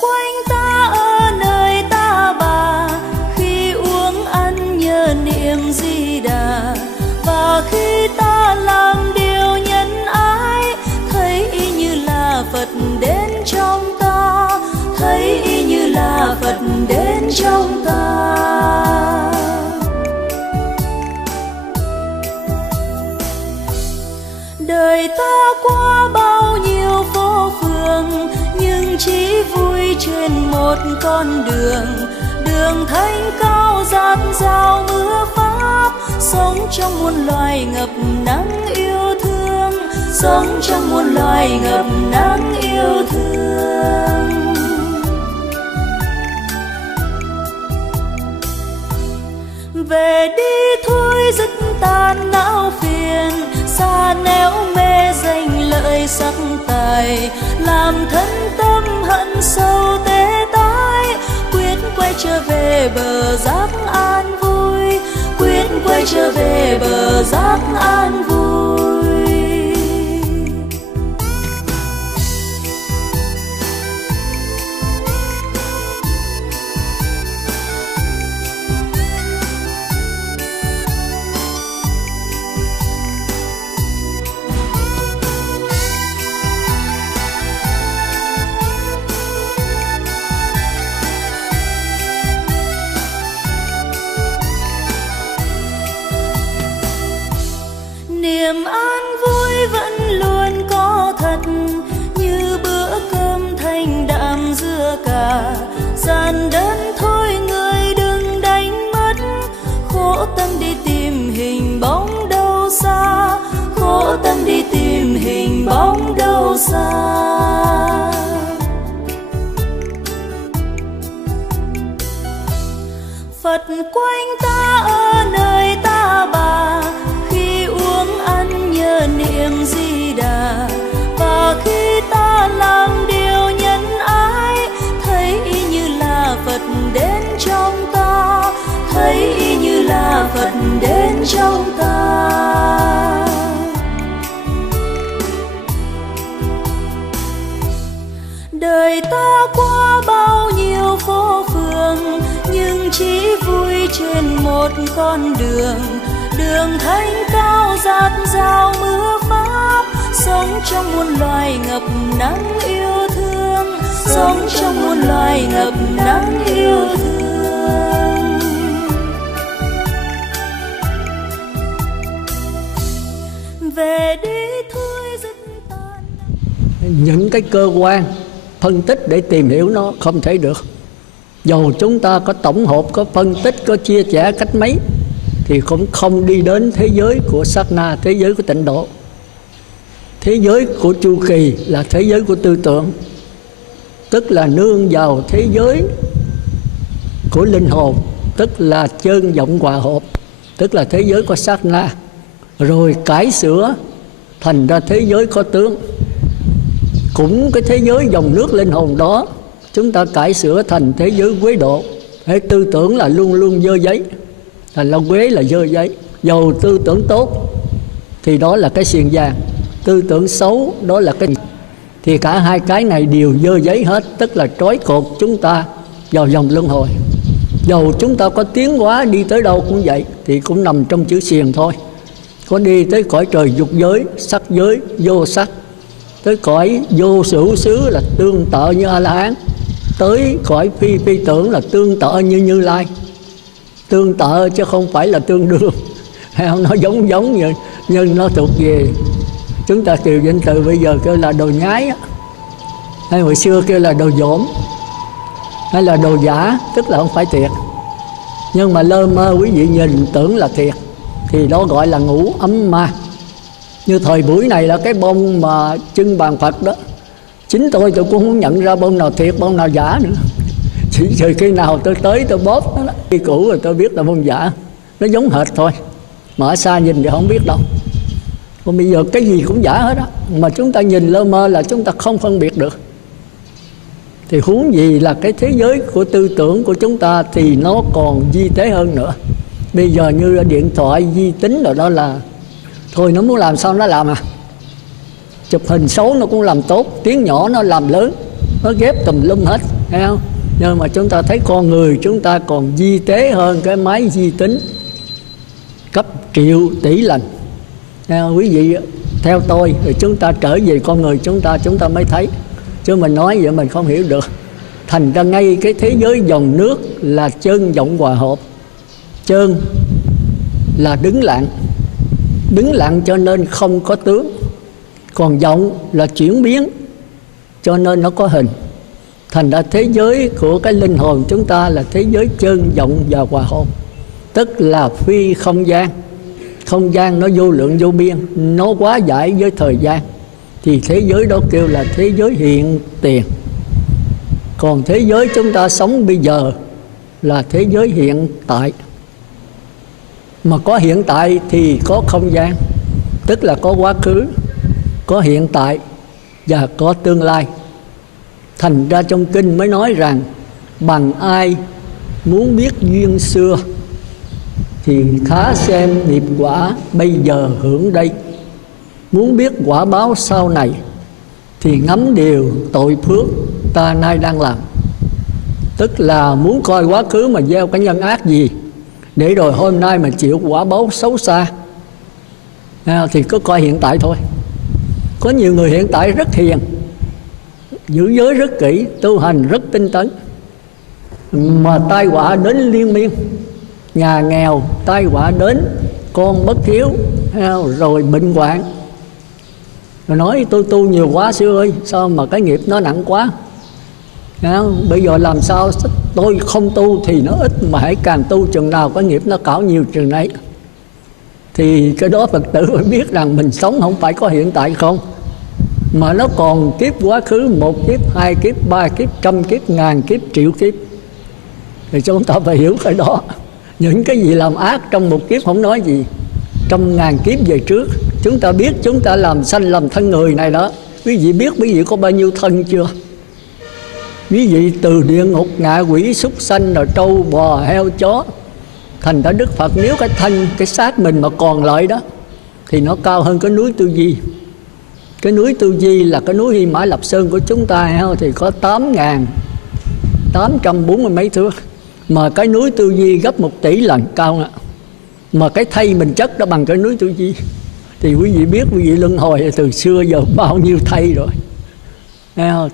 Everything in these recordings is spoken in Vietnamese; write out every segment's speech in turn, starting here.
quanh ta ở nơi ta bà, khi uống ăn nhớ niệm Di Đà. Và khi ta làm điều nhân ái, thấy y như là Phật đến trong ta, thấy y như là Phật đến trong ta. Đời ta qua bao nhiêu phố phường, nhưng chỉ vui trên một con đường. Đường thánh cao dạt dào mưa pháp, sống trong muôn loài ngập nắng yêu thương, sống trong muôn loài ngập nắng yêu thương. Về đi thôi dứt tan não phiền, xa nẻo mê danh lợi sắc tài, làm thân tâm hận sâu tê tái. Quyết quay trở về bờ giác an vui, quyết quay trở về bờ giác an vui. Niềm an vui vẫn luôn có thật, như bữa cơm thanh đạm dưa cà. Giản đơn thôi người đừng đánh mất, khổ tâm đi tìm hình bóng đâu xa, khổ tâm đi tìm hình bóng đâu xa. Phật quanh ta ở nơi ta bà, khi uống ăn nhớ niệm Di Đà. Và khi ta làm điều nhân ái, thấy y như là Phật đến trong ta, thấy y như là Phật đến trong ta. Đời ta qua bao nhiêu phố phường, nhưng chỉ vui trên một con đường. Đường thánh cao dạt dào mưa pháp, sống trong muôn loài ngập nắng yêu thương, sống trong muôn loài ngập nắng yêu thương. Về đi thôi dứt tan. Những cái cơ quan phân tích để tìm hiểu nó không thể được. Dầu chúng ta có tổng hợp, có phân tích, có chia sẻ cách mấy, thì cũng không đi đến thế giới của sát na, thế giới của tịnh độ. Thế giới của chu kỳ là thế giới của tư tưởng, tức là nương vào thế giới của linh hồn, tức là chân vọng hòa hợp, tức là thế giới của sát na, rồi cải sửa thành ra thế giới có tướng. Cũng cái thế giới dòng nước linh hồn đó, chúng ta cải sửa thành thế giới quế độ. Thế tư tưởng là luôn luôn dơ giấy, thành là quế là dơ giấy. Dầu tư tưởng tốt thì đó là cái xiềng vàng, tư tưởng xấu đó là cái, thì cả hai cái này đều dơ giấy hết, tức là trói cột chúng ta vào vòng luân hồi. Dầu chúng ta có tiến hóa đi tới đâu cũng vậy, thì cũng nằm trong chữ xiềng thôi. Có đi tới cõi trời dục giới, sắc giới, vô sắc, tới cõi vô sự xứ là tương tự như A-la-hán, tới cõi phi phi tưởng là tương tự như Như Lai. Tương tự chứ không phải là tương đương. Nó giống như, nhưng nó thuộc về chúng ta từ danh từ bây giờ kêu là đồ nhái á, hay hồi xưa kêu là đồ dỗm, hay là đồ giả, tức là không phải thiệt. Nhưng mà lơ mơ quý vị nhìn tưởng là thiệt, thì đó gọi là ngũ ấm ma. Như thời buổi này là cái bông mà trưng bàn Phật đó, chính tôi cũng không nhận ra bông nào thiệt, bông nào giả nữa. Chỉ rồi khi nào tôi tới tôi bóp nó, khi cũ rồi tôi biết là bông giả. Nó giống hệt thôi, mà ở xa nhìn thì không biết đâu. Còn bây giờ cái gì cũng giả hết á, mà chúng ta nhìn lơ mơ là chúng ta không phân biệt được. Thì huống gì là cái thế giới của tư tưởng của chúng ta thì nó còn vi tế hơn nữa. Bây giờ như điện thoại vi tính rồi đó là thôi, nó muốn làm sao nó làm à. Chụp hình xấu nó cũng làm tốt, tiếng nhỏ nó làm lớn, nó ghép tùm lum hết. thấy không? Nhưng mà chúng ta thấy con người chúng ta còn vi tế hơn cái máy vi tính cấp triệu tỷ lần. Quý vị theo tôi thì chúng ta trở về con người chúng ta mới thấy, chứ mình nói vậy mình không hiểu được. Thành ra ngay cái thế giới dòng nước là chân vọng hòa hợp. Chân là đứng lặng cho nên không có tướng, còn vọng là chuyển biến cho nên nó có hình. Thành ra thế giới của cái linh hồn chúng ta là thế giới chân vọng và hòa hợp, tức là phi không gian. Không gian nó vô lượng vô biên, nó quá giải với thời gian, thì thế giới đó kêu là thế giới hiện tiền. Còn thế giới chúng ta sống bây giờ là thế giới hiện tại. Mà có hiện tại thì có không gian, tức là có quá khứ, có hiện tại và có tương lai. Thành ra trong kinh mới nói rằng bằng ai muốn biết duyên xưa thì khá xem nghiệp quả bây giờ hưởng đây. Muốn biết quả báo sau này thì ngắm điều tội phước ta nay đang làm. Tức là muốn coi quá khứ mà gieo cái nhân ác gì để rồi hôm nay mà chịu quả báo xấu xa thì cứ coi hiện tại thôi. Có nhiều người hiện tại rất hiền, giữ giới rất kỹ, tu hành rất tinh tấn, mà tai họa đến liên miên. Nhà nghèo, tai họa đến, con bất hiếu, rồi bệnh hoạn. Rồi nói tôi tu nhiều quá sư ơi, sao mà cái nghiệp nó nặng quá. Bây giờ làm sao tôi không tu thì nó ít, mà hãy càng tu chừng nào cái nghiệp nó cảo nhiều chừng ấy. Thì cái đó Phật tử phải biết rằng mình sống không phải có hiện tại không, mà nó còn kiếp quá khứ, 1 kiếp, 2 kiếp, 3 kiếp, 100 kiếp, 1000 kiếp, triệu kiếp. Thì chúng ta phải hiểu cái đó. Những cái gì làm ác trong 1 kiếp không nói gì, trong 1000 kiếp về trước chúng ta biết chúng ta làm sanh làm thân người này đó. Quý vị biết quý vị có bao nhiêu thân chưa? Quý vị từ địa ngục, ngạ quỷ, súc sanh, rồi trâu, bò, heo, chó. Thành ra Đức Phật nếu cái thân, cái xác mình mà còn lại đó thì nó cao hơn cái núi Tư Di. Cái núi Tư Di là cái núi Hy Mã Lạp Sơn của chúng ta thì có 8.840 mấy thước. Mà cái núi Tư Di gấp 1 tỷ lần cao ạ. Mà cái thây mình chất đó bằng cái núi Tư Di. Thì quý vị biết quý vị luân hồi từ xưa giờ bao nhiêu thây rồi.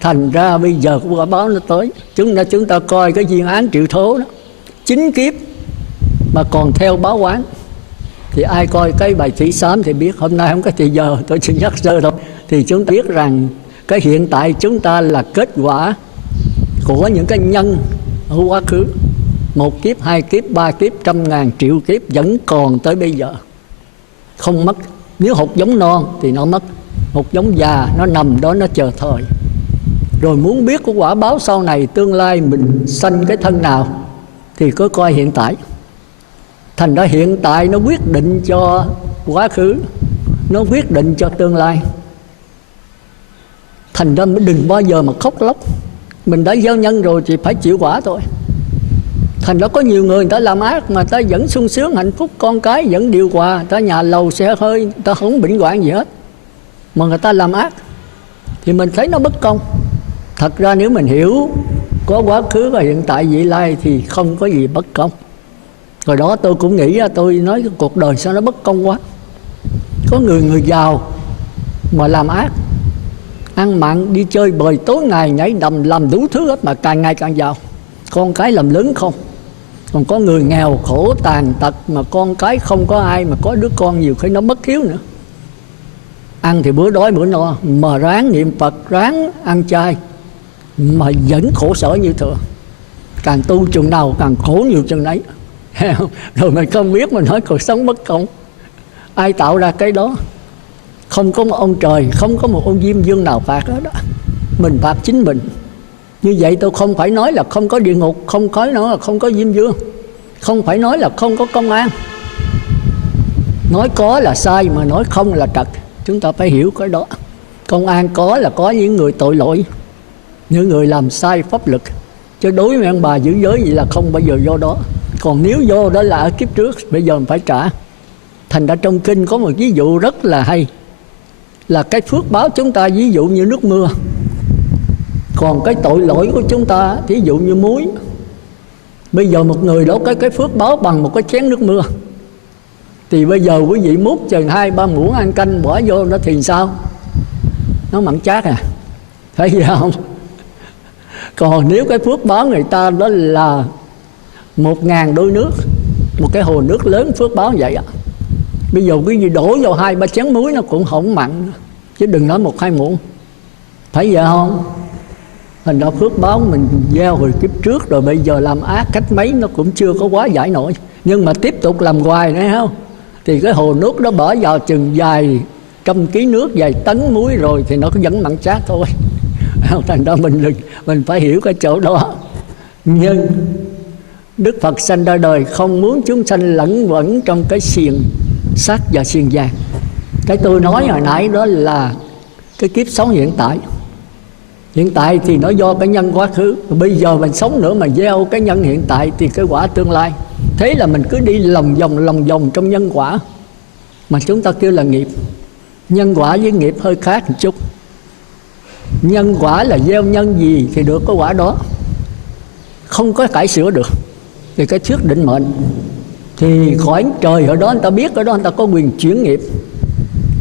Thành ra bây giờ quả báo nó tới. Chúng ta coi cái duyên án triệu thố đó, 9 kiếp mà còn theo báo quán. Thì ai coi cái bài Thủy Sám thì biết. Hôm nay không có thời giờ tôi chỉ nhắc sơ thôi. Thì chúng ta biết rằng cái hiện tại chúng ta là kết quả của những cái nhân ở quá khứ. 1 kiếp, 2 kiếp, 3 kiếp, 100.000 triệu kiếp vẫn còn tới bây giờ, không mất. Nếu hột giống non thì nó mất, hột giống già nó nằm đó nó chờ thời. Rồi muốn biết của quả báo sau này tương lai mình sanh cái thân nào thì cứ coi hiện tại. Thành ra hiện tại nó quyết định cho quá khứ, nó quyết định cho tương lai. Thành ra đừng bao giờ mà khóc lóc. Mình đã gieo nhân rồi thì phải chịu quả thôi. Thành ra có nhiều người ta làm ác mà ta vẫn sung sướng hạnh phúc, con cái vẫn điều hòa, ta nhà lầu xe hơi, ta không bệnh hoạn gì hết. Mà người ta làm ác thì mình thấy nó bất công. Thật ra nếu mình hiểu có quá khứ và hiện tại vị lai thì không có gì bất công. Rồi đó tôi cũng nghĩ, tôi nói cái cuộc đời sao nó bất công quá. Có người giàu mà làm ác, ăn mặn, đi chơi bời tối ngày, nhảy đầm, làm đủ thứ hết mà càng ngày càng giàu. Con cái làm lớn không. Còn có người nghèo khổ tàn tật mà con cái không có ai, mà có đứa con nhiều khi nó bất hiếu nữa. Ăn thì bữa đói bữa no, mà ráng niệm Phật, ráng ăn chay mà vẫn khổ sở như thường. Càng tu chừng nào càng khổ nhiều chừng đấy. Rồi mình không biết, mình nói cuộc sống bất công. Ai tạo ra cái đó? Không có một ông trời, không có một ông Diêm Vương nào phạt đó. Mình phạt chính mình. Như vậy tôi không phải nói là không có địa ngục, không phải nói là không có Diêm Vương, không phải nói là không có công an. Nói có là sai, mà nói không là trật. Chúng ta phải hiểu cái đó. Công an có là có những người tội lỗi, những người làm sai pháp luật. Chứ đối với ông bà giữ giới vậy là không bao giờ do đó. Còn nếu do đó là ở kiếp trước, bây giờ mình phải trả. Thành ra trong kinh có một ví dụ rất là hay, là cái phước báo chúng ta ví dụ như nước mưa. Còn cái tội lỗi của chúng ta, thí dụ như muối, bây giờ một người đổ cái phước báo bằng một cái chén nước mưa, thì bây giờ quý vị múc chừng 2-3 muỗng ăn canh bỏ vô nó thì sao? Nó mặn chát à, thấy gì không? Còn nếu cái phước báo người ta đó là 1.000 đôi nước, một cái hồ nước lớn phước báo vậy ạ, bây giờ quý vị đổ vào 2-3 chén muối nó cũng không mặn, chứ đừng nói 1-2 muỗng. Thấy vậy không? Thành ra phước báo mình gieo hồi kiếp trước rồi, bây giờ làm ác cách mấy nó cũng chưa có quá giải nổi. Nhưng mà tiếp tục làm hoài nữa không, thì cái hồ nước đó bỏ vào chừng vài trăm ký nước, vài tấn muối rồi thì nó vẫn mặn chát thôi. Thành ra mình phải hiểu cái chỗ đó. Nhưng Đức Phật sanh ra đời không muốn chúng sanh lẫn quẩn trong cái xiềng sắt và xiềng vàng. Cái tôi nói hồi nãy đó là cái kiếp sống hiện tại. Hiện tại thì nó do cái nhân quá khứ, bây giờ mình sống nữa mà gieo cái nhân hiện tại thì cái quả tương lai. Thế là mình cứ đi lòng vòng trong nhân quả, mà chúng ta kêu là nghiệp. Nhân quả với nghiệp hơi khác một chút. Nhân quả là gieo nhân gì thì được cái quả đó, không có cải sửa được. Thì cái thuyết định mệnh thì khỏi trời ở đó người ta biết, ở đó người ta có quyền chuyển nghiệp,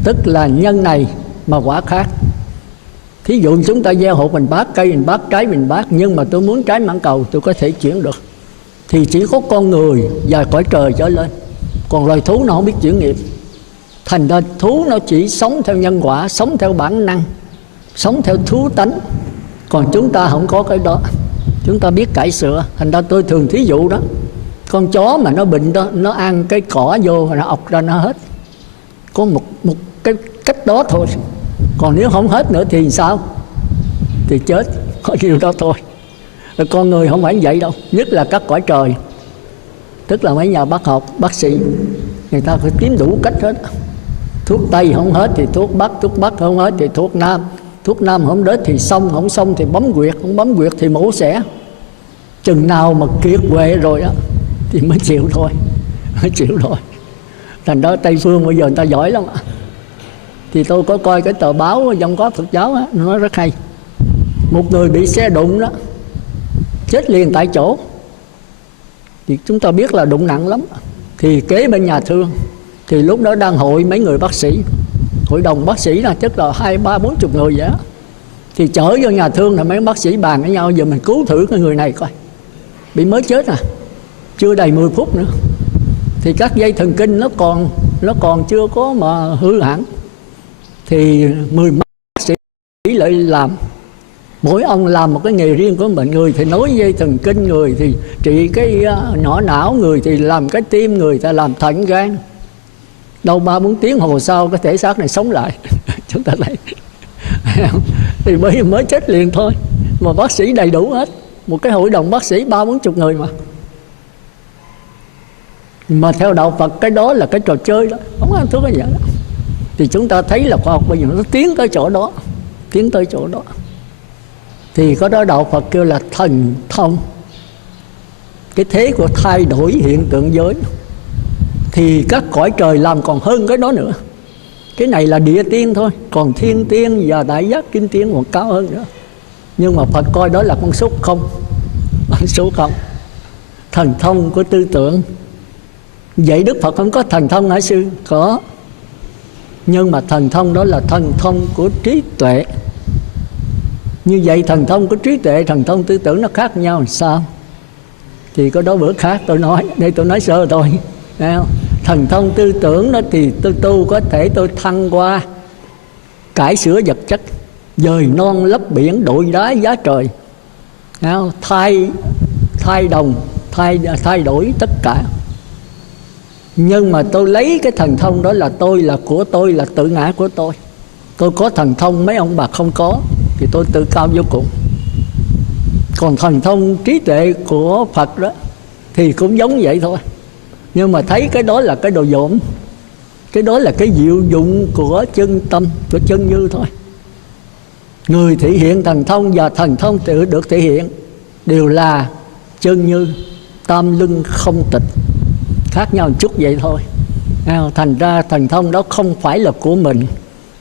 tức là nhân này mà quả khác. Thí dụ chúng ta gieo hột mình bát, cây mình bát, trái mình bát, nhưng mà tôi muốn trái mãng cầu tôi có thể chuyển được, thì chỉ có con người và cõi trời trở lên. Còn loài thú nó không biết chuyển nghiệp. Thành ra thú nó chỉ sống theo nhân quả, sống theo bản năng, sống theo thú tánh. Còn chúng ta không có cái đó, chúng ta biết cải sửa. Thành ra tôi thường thí dụ đó, con chó mà nó bệnh đó, nó ăn cái cỏ vô nó ọc ra nó hết. Có một cái cách đó thôi. Còn nếu không hết nữa thì sao? Thì chết, có điều đó thôi. Rồi con người không phải vậy đâu, nhất là các cõi trời. Tức là mấy nhà bác học, bác sĩ, người ta phải kiếm đủ cách hết. Thuốc Tây không hết thì thuốc Bắc không hết thì thuốc Nam. Thuốc Nam không đến thì xong, không xong thì bấm huyệt, không bấm huyệt thì mổ xẻ. Chừng nào mà kiệt quệ rồi đó thì mới chịu thôi, mới chịu thôi. Thành đó Tây Phương bây giờ người ta giỏi lắm ạ. Thì tôi có coi cái tờ báo Dòng Có Phật Giáo á, nó nói rất hay. Một người bị xe đụng đó, chết liền tại chỗ. Thì chúng ta biết là đụng nặng lắm. Thì kế bên nhà thương, thì lúc đó đang hội mấy người bác sĩ, hội đồng bác sĩ là chắc là 20-30-40 người vậy đó. Thì chở vô nhà thương là mấy bác sĩ bàn với nhau, giờ mình cứu thử cái người này coi. Bị mới chết à, chưa đầy 10 phút nữa. Thì các dây thần kinh nó còn chưa có mà hư hẳn. Thì 10 bác sĩ lại làm, mỗi ông làm một cái nghề riêng của mình. Người thì nối dây thần kinh, người thì trị cái nhỏ não, người thì làm cái tim, người ta làm thận gan. Đâu 3-4 tiếng hồ sau cái thể xác này sống lại. Chúng ta thấy thì mới chết liền thôi, mà bác sĩ đầy đủ hết. Một cái hội đồng bác sĩ 30-40 người mà theo đạo Phật cái đó là cái trò chơi đó, không có thứ cái gì đó. Thì chúng ta thấy là khoa học bây giờ nó tiến tới chỗ đó, tiến tới chỗ đó. Thì có đó đạo Phật kêu là thần thông. Cái thế của thay đổi hiện tượng giới thì các cõi trời làm còn hơn cái đó nữa. Cái này là địa tiên thôi, còn thiên tiên và đại giác kim tiên còn cao hơn nữa. Nhưng mà Phật coi đó là con số không, con số không. Thần thông của tư tưởng. Vậy Đức Phật không có thần thông hả sư? Có. Nhưng mà thần thông đó là thần thông của trí tuệ. Như vậy thần thông của trí tuệ, thần thông tư tưởng nó khác nhau làm sao? Thì có đó bữa khác tôi nói, đây tôi nói sơ thôi. Thần thông tư tưởng đó thì tôi tu có thể tôi thăng qua, cải sửa vật chất, dời non lấp biển, đội đá giá trời, thay đổi tất cả. Nhưng mà tôi lấy cái thần thông đó là tôi, là của tôi, là tự ngã của tôi. Tôi có thần thông mấy ông bà không có, thì tôi tự cao vô cùng. Còn thần thông trí tuệ của Phật đó thì cũng giống vậy thôi. Nhưng mà thấy cái đó là cái đồ dỗm, cái đó là cái diệu dụng của chân tâm, của chân như thôi. Người thể hiện thần thông và thần thông tự được thể hiện đều là chân như, tam lưng không tịch, khác nhau một chút vậy thôi. Thành ra thần thông đó không phải là của mình,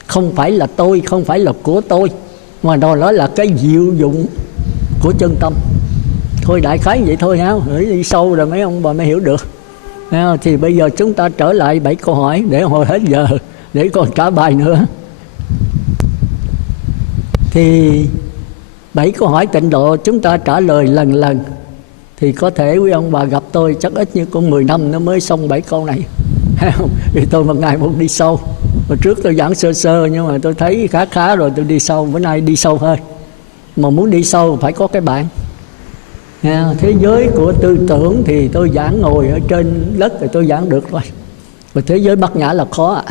không phải là tôi, không phải là của tôi, mà đó là cái diệu dụng của chân tâm. Thôi đại khái vậy thôi ha, đi sâu rồi mấy ông bà mới hiểu được. Thì bây giờ chúng ta trở lại 7 câu hỏi để hồi hết giờ để còn trả bài nữa. Thì 7 câu hỏi tịnh độ chúng ta trả lời lần lần. Thì có thể quý ông bà gặp tôi chắc ít như cũng 10 năm nó mới xong 7 câu này. Vì tôi một ngày muốn đi sâu. Hồi trước tôi giảng sơ sơ nhưng mà tôi thấy khá rồi tôi đi sâu. Bữa nay đi sâu hơn. Mà muốn đi sâu phải có cái bạn. Thế giới của tư tưởng thì tôi giảng ngồi ở trên đất thì tôi giảng được rồi. Và thế giới bát nhã là khó ạ.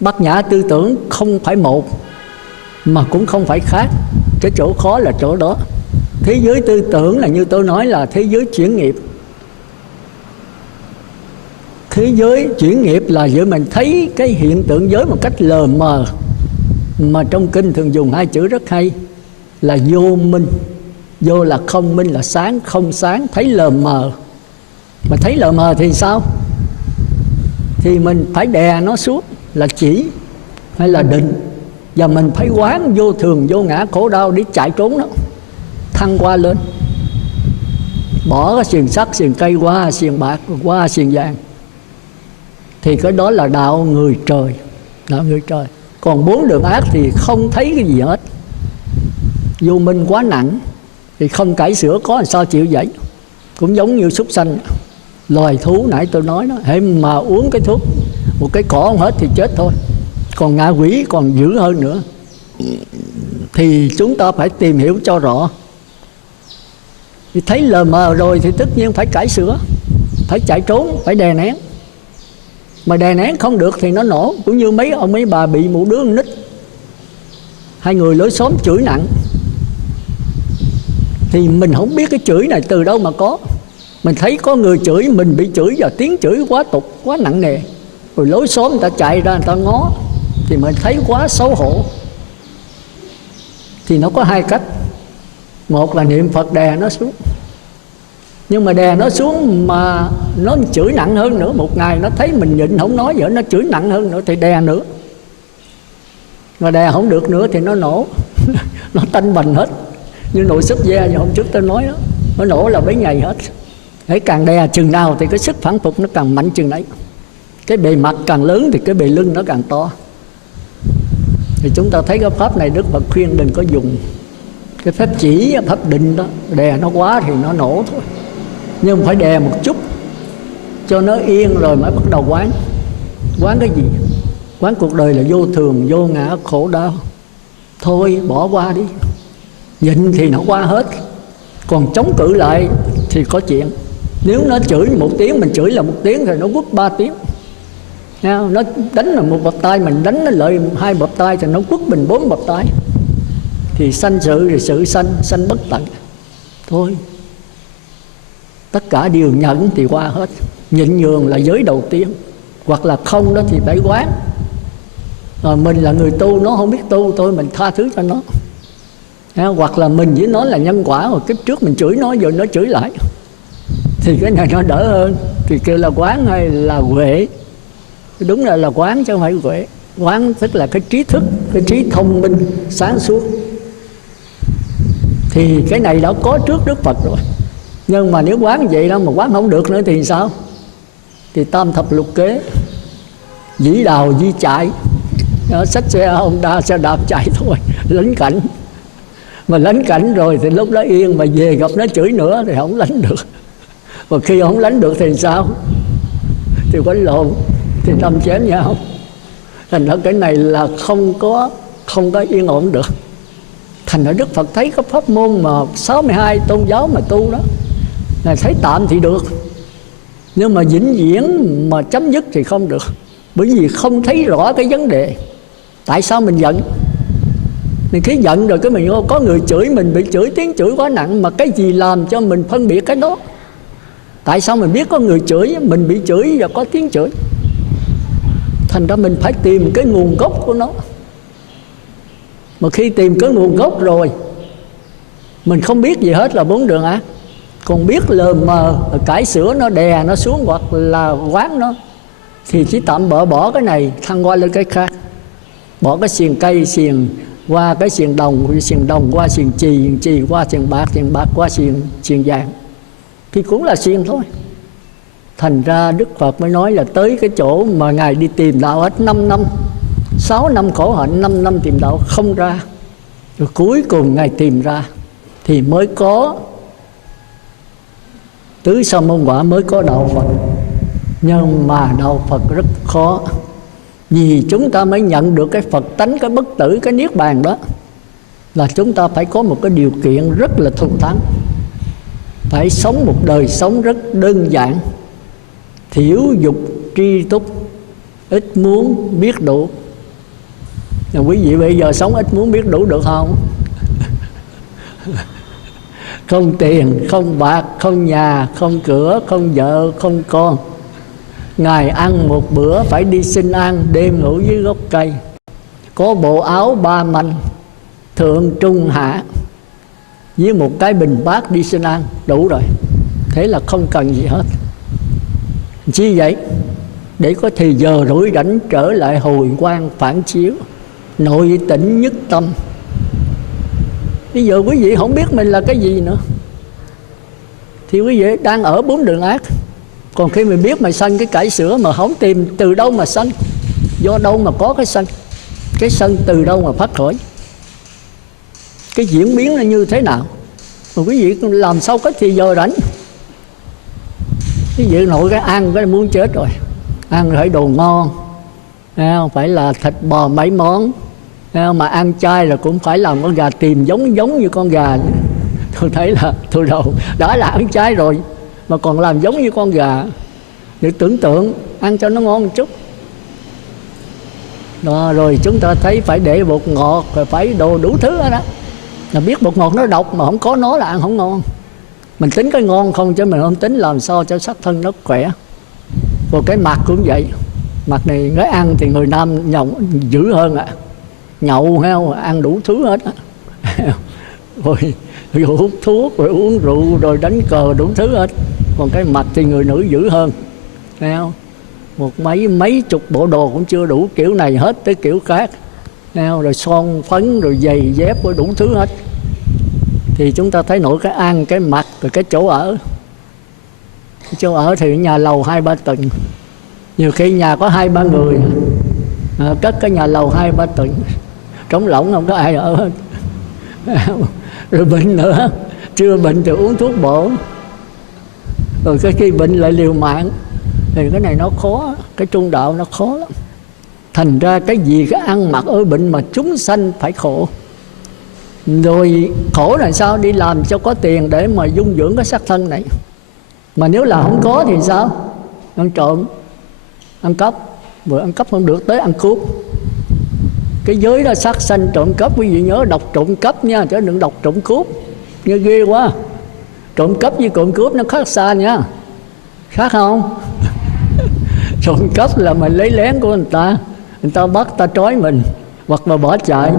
Bát nhã tư tưởng không phải một mà cũng không phải khác. Cái chỗ khó là chỗ đó. Thế giới tư tưởng là như tôi nói là thế giới chuyển nghiệp. Thế giới chuyển nghiệp là giữa mình thấy cái hiện tượng giới một cách lờ mờ. Mà trong kinh thường dùng 2 chữ rất hay là vô minh. Vô là không, minh là sáng, không sáng, thấy lờ mờ. Mà thấy lờ mờ thì sao? Thì mình phải đè nó xuống là chỉ hay là định. Và mình phải quán vô thường, vô ngã, khổ đau để chạy trốn nó, thăng qua lên. Bỏ cái xiềng sắt, xiềng cây qua xiềng bạc, qua xiềng vàng. Thì cái đó là đạo người trời. Đạo người trời. Còn 4 đường ác thì không thấy cái gì hết. Vô minh quá nặng thì không cải sửa có làm sao chịu dậy. Cũng giống như súc sanh, loài thú nãy tôi nói đó, hễ mà uống cái thuốc một cái cỏ không hết thì chết thôi. Còn ngạ quỷ còn dữ hơn nữa. Thì chúng ta phải tìm hiểu cho rõ. Thì thấy lờ mờ rồi thì tất nhiên phải cải sửa, phải chạy trốn, phải đè nén. Mà đè nén không được thì nó nổ. Cũng như mấy ông mấy bà bị một đứa con nít, 2 người lối xóm chửi nặng. Thì mình không biết cái chửi này từ đâu mà có. Mình thấy có người chửi, mình bị chửi và tiếng chửi quá tục, quá nặng nề. Rồi lối xóm người ta chạy ra người ta ngó thì mình thấy quá xấu hổ. Thì nó có 2 cách. Một là niệm Phật đè nó xuống. Nhưng mà đè nó xuống mà nó chửi nặng hơn nữa. Một ngày nó thấy mình nhịn không nói vậy, nó chửi nặng hơn nữa thì đè nữa. Mà đè không được nữa thì nó nổ. Nó tanh bành hết. Như nồi súp ve như hôm trước tôi nói đó, nó nổ là mấy ngày hết. Để càng đè chừng nào thì cái sức phản phục nó càng mạnh chừng ấy. Cái bề mặt càng lớn thì cái bề lưng nó càng to. Thì chúng ta thấy cái pháp này Đức Phật khuyên đừng có dùng. Cái pháp chỉ, pháp định đó, đè nó quá thì nó nổ thôi. Nhưng phải đè một chút cho nó yên rồi mới bắt đầu quán. Quán cái gì? Quán cuộc đời là vô thường, vô ngã, khổ đau. Thôi bỏ qua đi. Nhịn thì nó qua hết. Còn chống cự lại thì có chuyện. Nếu nó chửi 1 tiếng, mình chửi là 1 tiếng rồi nó quất 3 tiếng. Nó đánh là 1 bập tay, mình đánh nó lợi 2 bập tay thì nó quất mình 4 bập tay. Thì sanh sự thì sự sanh, sanh bất tận. Thôi tất cả đều nhận thì qua hết. Nhịn nhường là giới đầu tiên. Hoặc là không đó thì phải quán. Rồi mình là người tu, nó không biết tu, thôi mình tha thứ cho nó. Hoặc là mình với nó là nhân quả. Rồi kiếp trước mình chửi nó, rồi nó chửi lại. Thì cái này nó đỡ hơn. Thì kêu là quán hay là huệ? Đúng là quán chứ không phải huệ. Quán tức là cái trí thức, cái trí thông minh, sáng suốt. Thì cái này đã có trước Đức Phật rồi. Nhưng mà nếu quán vậy đó mà quán không được nữa thì sao? Thì tam thập lục kế, dĩ đào di chạy, xách xe Honda xe đạp chạy thôi, lánh cảnh. Mà lánh cảnh rồi thì lúc đó yên, mà về gặp nó chửi nữa thì không lánh được. Và khi không lánh được thì sao? Thì quánh lộn, thì đâm chém nhau. Thành ra cái này là không có yên ổn được. Thành ra Đức Phật thấy cái pháp môn mà 62 tôn giáo mà tu đó là thấy tạm thì được. Nhưng mà vĩnh viễn mà chấm dứt thì không được. Bởi vì không thấy rõ cái vấn đề. Tại sao mình giận? Mình khi giận rồi cái mình có người chửi mình, bị chửi tiếng chửi quá nặng. Mà cái gì làm cho mình phân biệt cái đó? Tại sao mình biết có người chửi, mình bị chửi và có tiếng chửi? Thành ra mình phải tìm cái nguồn gốc của nó. Mà khi tìm cái nguồn gốc rồi, mình không biết gì hết là 4 đường ác. Còn biết lờ mờ, cải sửa nó, đè nó xuống hoặc là quán nó, thì chỉ tạm bỡ bỏ cái này, thăng qua lên cái khác. Bỏ cái xiềng cây, xiềng qua cái xiềng đồng qua xiềng chì qua xiềng bạc qua xiềng vàng, thì cũng là xiềng thôi. Thành ra Đức Phật mới nói là tới cái chỗ mà Ngài đi tìm đạo hết 5 năm, 6 năm khổ hạnh, 5 năm tìm đạo không ra, rồi cuối cùng Ngài tìm ra thì mới có tứ sa môn quả, mới có đạo Phật. Nhưng mà đạo Phật rất khó, vì chúng ta mới nhận được cái Phật tánh, cái bất tử, cái niết bàn đó, là chúng ta phải có một cái điều kiện rất là thù thắng, phải sống một đời sống rất đơn giản, thiểu dục tri túc, ít muốn biết đủ. Và quý vị bây giờ sống ít muốn biết đủ được không? Không tiền, không bạc, không nhà, không cửa, không vợ, không con. Ngày ăn một bữa phải đi xin ăn, đêm ngủ dưới gốc cây. Có bộ áo 3 manh, thượng trung hạ, với một cái bình bát đi xin ăn, đủ rồi. Thế là không cần gì hết. Chi vậy? Để có thì giờ rỗi rảnh trở lại hồi quang phản chiếu, nội tĩnh nhất tâm. Bây giờ quý vị không biết mình là cái gì nữa, thì quý vị đang ở 4 đường ác. Còn khi mình biết mà sanh cái cải sửa mà không tìm từ đâu mà sanh, do đâu mà có cái sanh từ đâu mà phát khởi, cái diễn biến là như thế nào, mà quý vị làm sao có thì giờ rảnh. Quý vị nội cái ăn cái muốn chết rồi, ăn phải đồ ngon, phải là thịt bò mấy món, mà ăn chay là cũng phải làm con gà tìm giống như con gà. Tôi thấy là tôi đầu đã là ăn chay rồi mà còn làm giống như con gà, để tưởng tượng ăn cho nó ngon một chút đó. Rồi chúng ta thấy phải để bột ngọt, rồi phải đồ đủ thứ đó, là biết bột ngọt nó độc, mà không có nó là ăn không ngon. Mình tính cái ngon không, chứ mình không tính làm sao cho sắc thân nó khỏe. Rồi cái mặt cũng vậy, mặt này nói ăn thì người Nam nhậu dữ hơn nhậu heo, ăn đủ thứ hết rồi hút thuốc, rồi uống rượu, rồi đánh cờ, đủ thứ hết. Còn cái mặt thì người nữ dữ hơn, thấy không? Một mấy chục bộ đồ cũng chưa đủ, kiểu này hết tới kiểu khác, thấy không? Rồi son phấn, rồi giày dép, rồi đủ thứ hết. Thì chúng ta thấy nổi cái ăn, cái mặt, rồi cái chỗ ở. Cái chỗ ở thì nhà lầu 2-3 tầng, nhiều khi nhà có 2-3 người, cất cái nhà lầu 2-3 tầng, trống lỏng không có ai ở hết. Rồi bệnh nữa, chưa bệnh thì uống thuốc bổ, rồi cái khi bệnh lại liều mạng. Thì cái này nó khó, cái trung đạo nó khó lắm. Thành ra cái gì cái ăn mặc ở bệnh mà chúng sanh phải khổ. Rồi khổ là sao? Đi làm cho có tiền để mà dung dưỡng cái xác thân này. Mà nếu là không có thì sao? Ăn trộm, ăn cắp, vừa ăn cắp không được tới ăn cướp. Cái giới đó sát sanh trộm cắp, quý vị nhớ đọc trộm cắp nha, chứ đừng đọc trộm cướp, nghe ghê quá. Trộm cắp với trộm cướp nó khác xa nha, khác không? Trộm cắp là mình lấy lén của người ta bắt ta trói mình hoặc là bỏ chạy.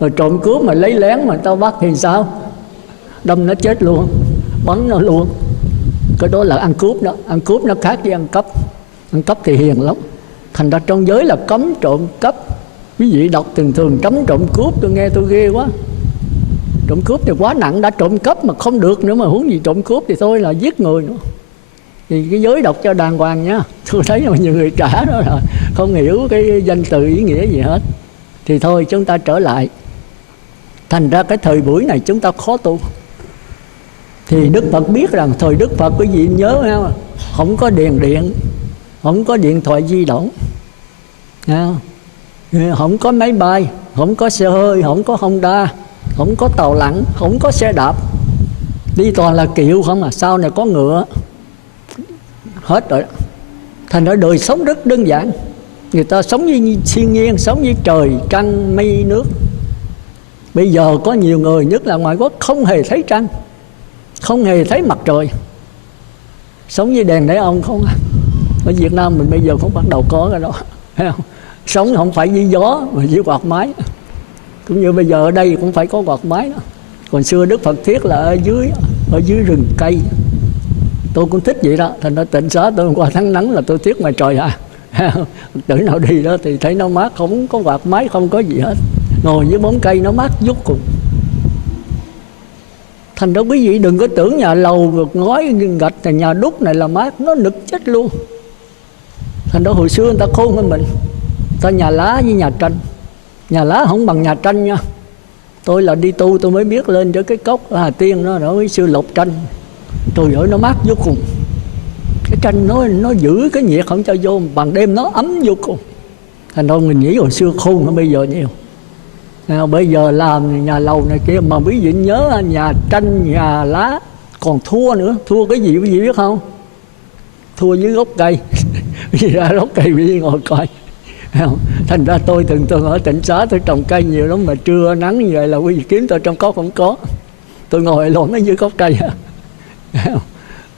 Rồi trộm cướp mà lấy lén mà người ta bắt thì sao? Đâm nó chết luôn, bắn nó luôn. Cái đó là ăn cướp đó. Ăn cướp nó khác với ăn cắp. Ăn cắp thì hiền lắm. Thành ra trong giới là cấm trộm cắp. Quý vị đọc thường cấm trộm cướp, tôi nghe tôi ghê quá. Trộm cướp thì quá nặng, đã trộm cắp mà không được nữa, mà huống gì trộm cướp thì thôi là giết người nữa. Thì cái giới đọc cho đàng hoàng nha. Tôi thấy là nhiều người trả đó là không hiểu cái danh từ ý nghĩa gì hết. Thì thôi chúng ta trở lại. Thành ra cái thời buổi này chúng ta khó tu. Thì Đức Phật biết rằng thời Đức Phật, quý vị nhớ không? Không có đèn điện, không có điện thoại di động, không có máy bay, không có xe hơi, không có Honda, không có tàu lặn, không có xe đạp, đi toàn là kiệu không à. Sau này có ngựa hết rồi. Thành ra đời sống rất đơn giản. Người ta sống như thiên nhiên, sống với trời trăng mây nước. Bây giờ có nhiều người, nhất là ngoại quốc, không hề thấy trăng, không hề thấy mặt trời, sống với đèn để ông không à. Ở Việt Nam mình bây giờ cũng bắt đầu có cái đó, thấy không? Sống không phải với gió mà với quạt máy. Cũng như bây giờ ở đây cũng phải có quạt máy đó. Còn xưa Đức Phật thiết là ở dưới rừng cây. Tôi cũng thích vậy đó. Thành ra Tịnh Xá tôi qua tháng nắng là tôi thiết ngoài trời à. Tử nào đi đó thì thấy nó mát, không có quạt máy, không có gì hết. ngồi dưới bóng cây nó mát vô cùng. Thành ra quý vị đừng có tưởng nhà lầu ngói gạch là nhà đúc này là mát, nó nực chết luôn. Thành ra hồi xưa người ta khôn hơn mình, ta nhà lá với nhà tranh. Nhà lá không bằng nhà tranh nha. Tôi là đi tu tôi mới biết lên cho cái cốc Hà Tiên đó, hồi xưa lột tranh. Trời ơi nó mát vô cùng. Cái tranh nó giữ cái nhiệt không cho vô, bằng đêm nó ấm vô cùng. Thành ra mình nghĩ hồi xưa khôn hơn bây giờ nhiều. Bây giờ làm nhà lầu này kia mà quý vị nhớ nhà tranh, nhà lá còn thua nữa. Thua cái gì quý vị biết không? Thua dưới gốc cây. Vì ra gốc cây quý vị ngồi coi. Thành ra tôi thường ở Tịnh Xá tôi trồng cây nhiều lắm, mà trưa nắng như vậy là quý vị kiếm tôi trong cốc không có. Tôi ngồi lộn ở dưới gốc cây.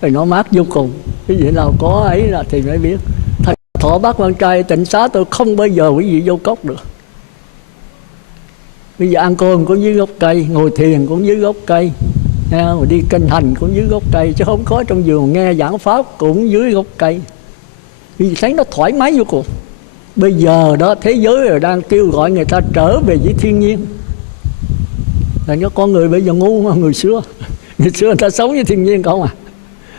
Thì nó mát vô cùng. Quý vị nào có ấy là thì mới biết. Thọ bác quan trai Tịnh Xá tôi không bao giờ quý vị vô cốc được. Bây giờ ăn cơm cũng dưới gốc cây, ngồi thiền cũng dưới gốc cây, đi kinh hành cũng dưới gốc cây, chứ không có trong vườn nghe giảng pháp cũng dưới gốc cây. Vì thấy nó thoải mái vô cùng. Bây giờ đó thế giới rồi đang kêu gọi người ta trở về với thiên nhiên. Là cho con người bây giờ ngu mà người xưa. Người xưa người ta sống với thiên nhiên không à.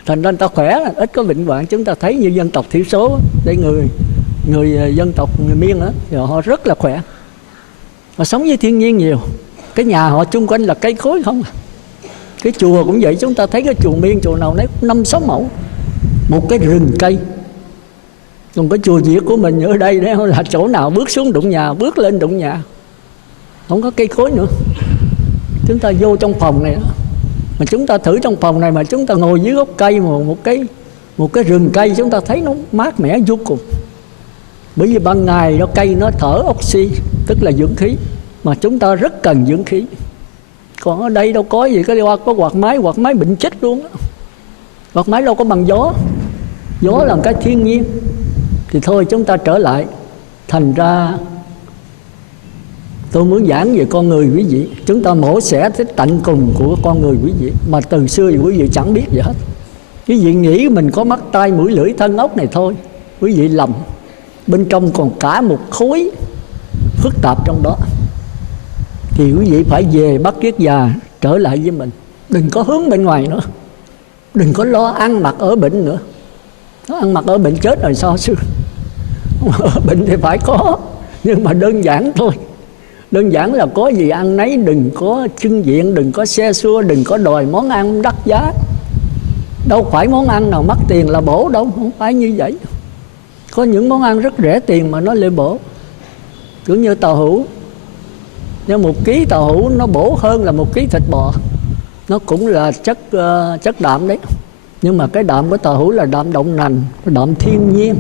Thành ra người ta khỏe, ít có bệnh hoạn. Chúng ta thấy như dân tộc thiểu số, đây người dân tộc người Miên đó, thì họ rất là khỏe. Họ sống với thiên nhiên nhiều. Cái nhà họ chung quanh là cây cối không à. Cái chùa cũng vậy, chúng ta thấy cái chùa Miên, chùa nào nấy 5-6 mẫu, một cái rừng cây. Còn cái chùa Việt của mình ở đây đấy là chỗ nào bước xuống đụng nhà, bước lên đụng nhà, không có cây cối nữa. Chúng ta vô trong phòng này đó, mà chúng ta thử trong phòng này mà chúng ta ngồi dưới gốc cây mà một cái rừng cây, chúng ta thấy nó mát mẻ vô cùng. Bởi vì ban ngày đó cây nó thở oxy, tức là dưỡng khí, mà chúng ta rất cần dưỡng khí. Còn ở đây đâu có gì, có quạt máy bệnh chết luôn đó. Quạt máy đâu có bằng gió. Gió là cái thiên nhiên. Thì thôi chúng ta trở lại. Thành ra tôi muốn giảng về con người quý vị. Chúng ta mổ xẻ tới tận cùng của con người quý vị, mà từ xưa thì quý vị chẳng biết gì hết. Quý vị nghĩ mình có mắt tai mũi lưỡi thân ốc này thôi, quý vị lầm. Bên trong còn cả một khối phức tạp trong đó. Thì quý vị phải về bắt kiết già trở lại với mình. Đừng có hướng bên ngoài nữa. Đừng có lo ăn mặc ở bệnh nữa. Nó ăn mặc ở bệnh chết rồi sao xưa. Ở bệnh thì phải có, nhưng mà đơn giản thôi. Đơn giản là có gì ăn nấy, đừng có trưng diện, đừng có xe xua, đừng có đòi món ăn đắt giá. Đâu phải món ăn nào mắc tiền là bổ đâu, không phải như vậy. Có những món ăn rất rẻ tiền mà nó lại bổ. Cứ như tàu hũ, nhưng 1 ký tàu hũ nó bổ hơn là 1 ký thịt bò. Nó cũng là chất đạm đấy, nhưng mà cái đạm của tàu hũ là đạm đậu nành, đạm thiên nhiên.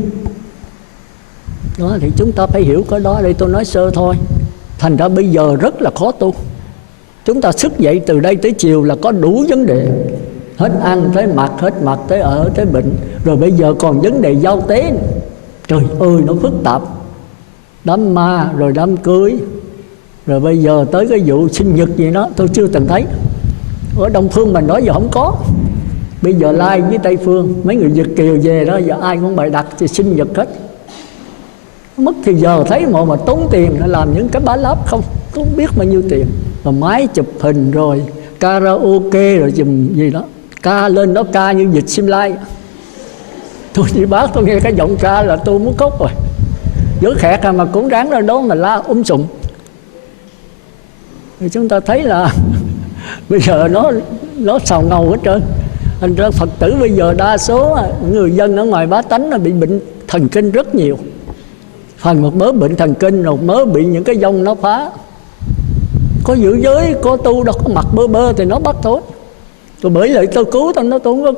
Đó thì chúng ta phải hiểu cái đó. Đây tôi nói sơ thôi. Thành ra bây giờ rất là khó tu. Chúng ta thức dậy từ đây tới chiều là có đủ vấn đề. Hết ăn tới mặc, hết mặc tới ở, tới bệnh. Rồi bây giờ còn vấn đề giao tế nữa. Trời ơi nó phức tạp. Đám ma, rồi đám cưới, rồi bây giờ tới cái vụ sinh nhật gì đó tôi chưa từng thấy. Ở Đông Phương mình nói giờ không có. Bây giờ lai với Tây Phương, mấy người Việt kiều về đó, giờ ai cũng bày đặt thì sinh nhật hết. Mất thì giờ thấy mà tốn tiền để làm những cái bá láp không biết bao nhiêu tiền. Rồi máy chụp hình, rồi karaoke, rồi chùm gì đó. Ca lên đó ca như vịt sim lai. Tôi chỉ bác tôi nghe cái giọng ca là tôi muốn khóc rồi. Giữa khẹt mà cũng ráng ra đó mà la sùng. Thì chúng ta thấy là bây giờ nó xào ngầu hết trơn. Thành ra Phật tử bây giờ đa số người dân ở ngoài Bá Tánh là bị bệnh thần kinh rất nhiều. Phần một mớ bệnh thần kinh, rồi mớ bị những cái vong nó phá. Có giữ giới, có tu đâu có mặt bơ thì nó bắt thôi. Rồi bởi vậy tôi cứu tôi nói tôi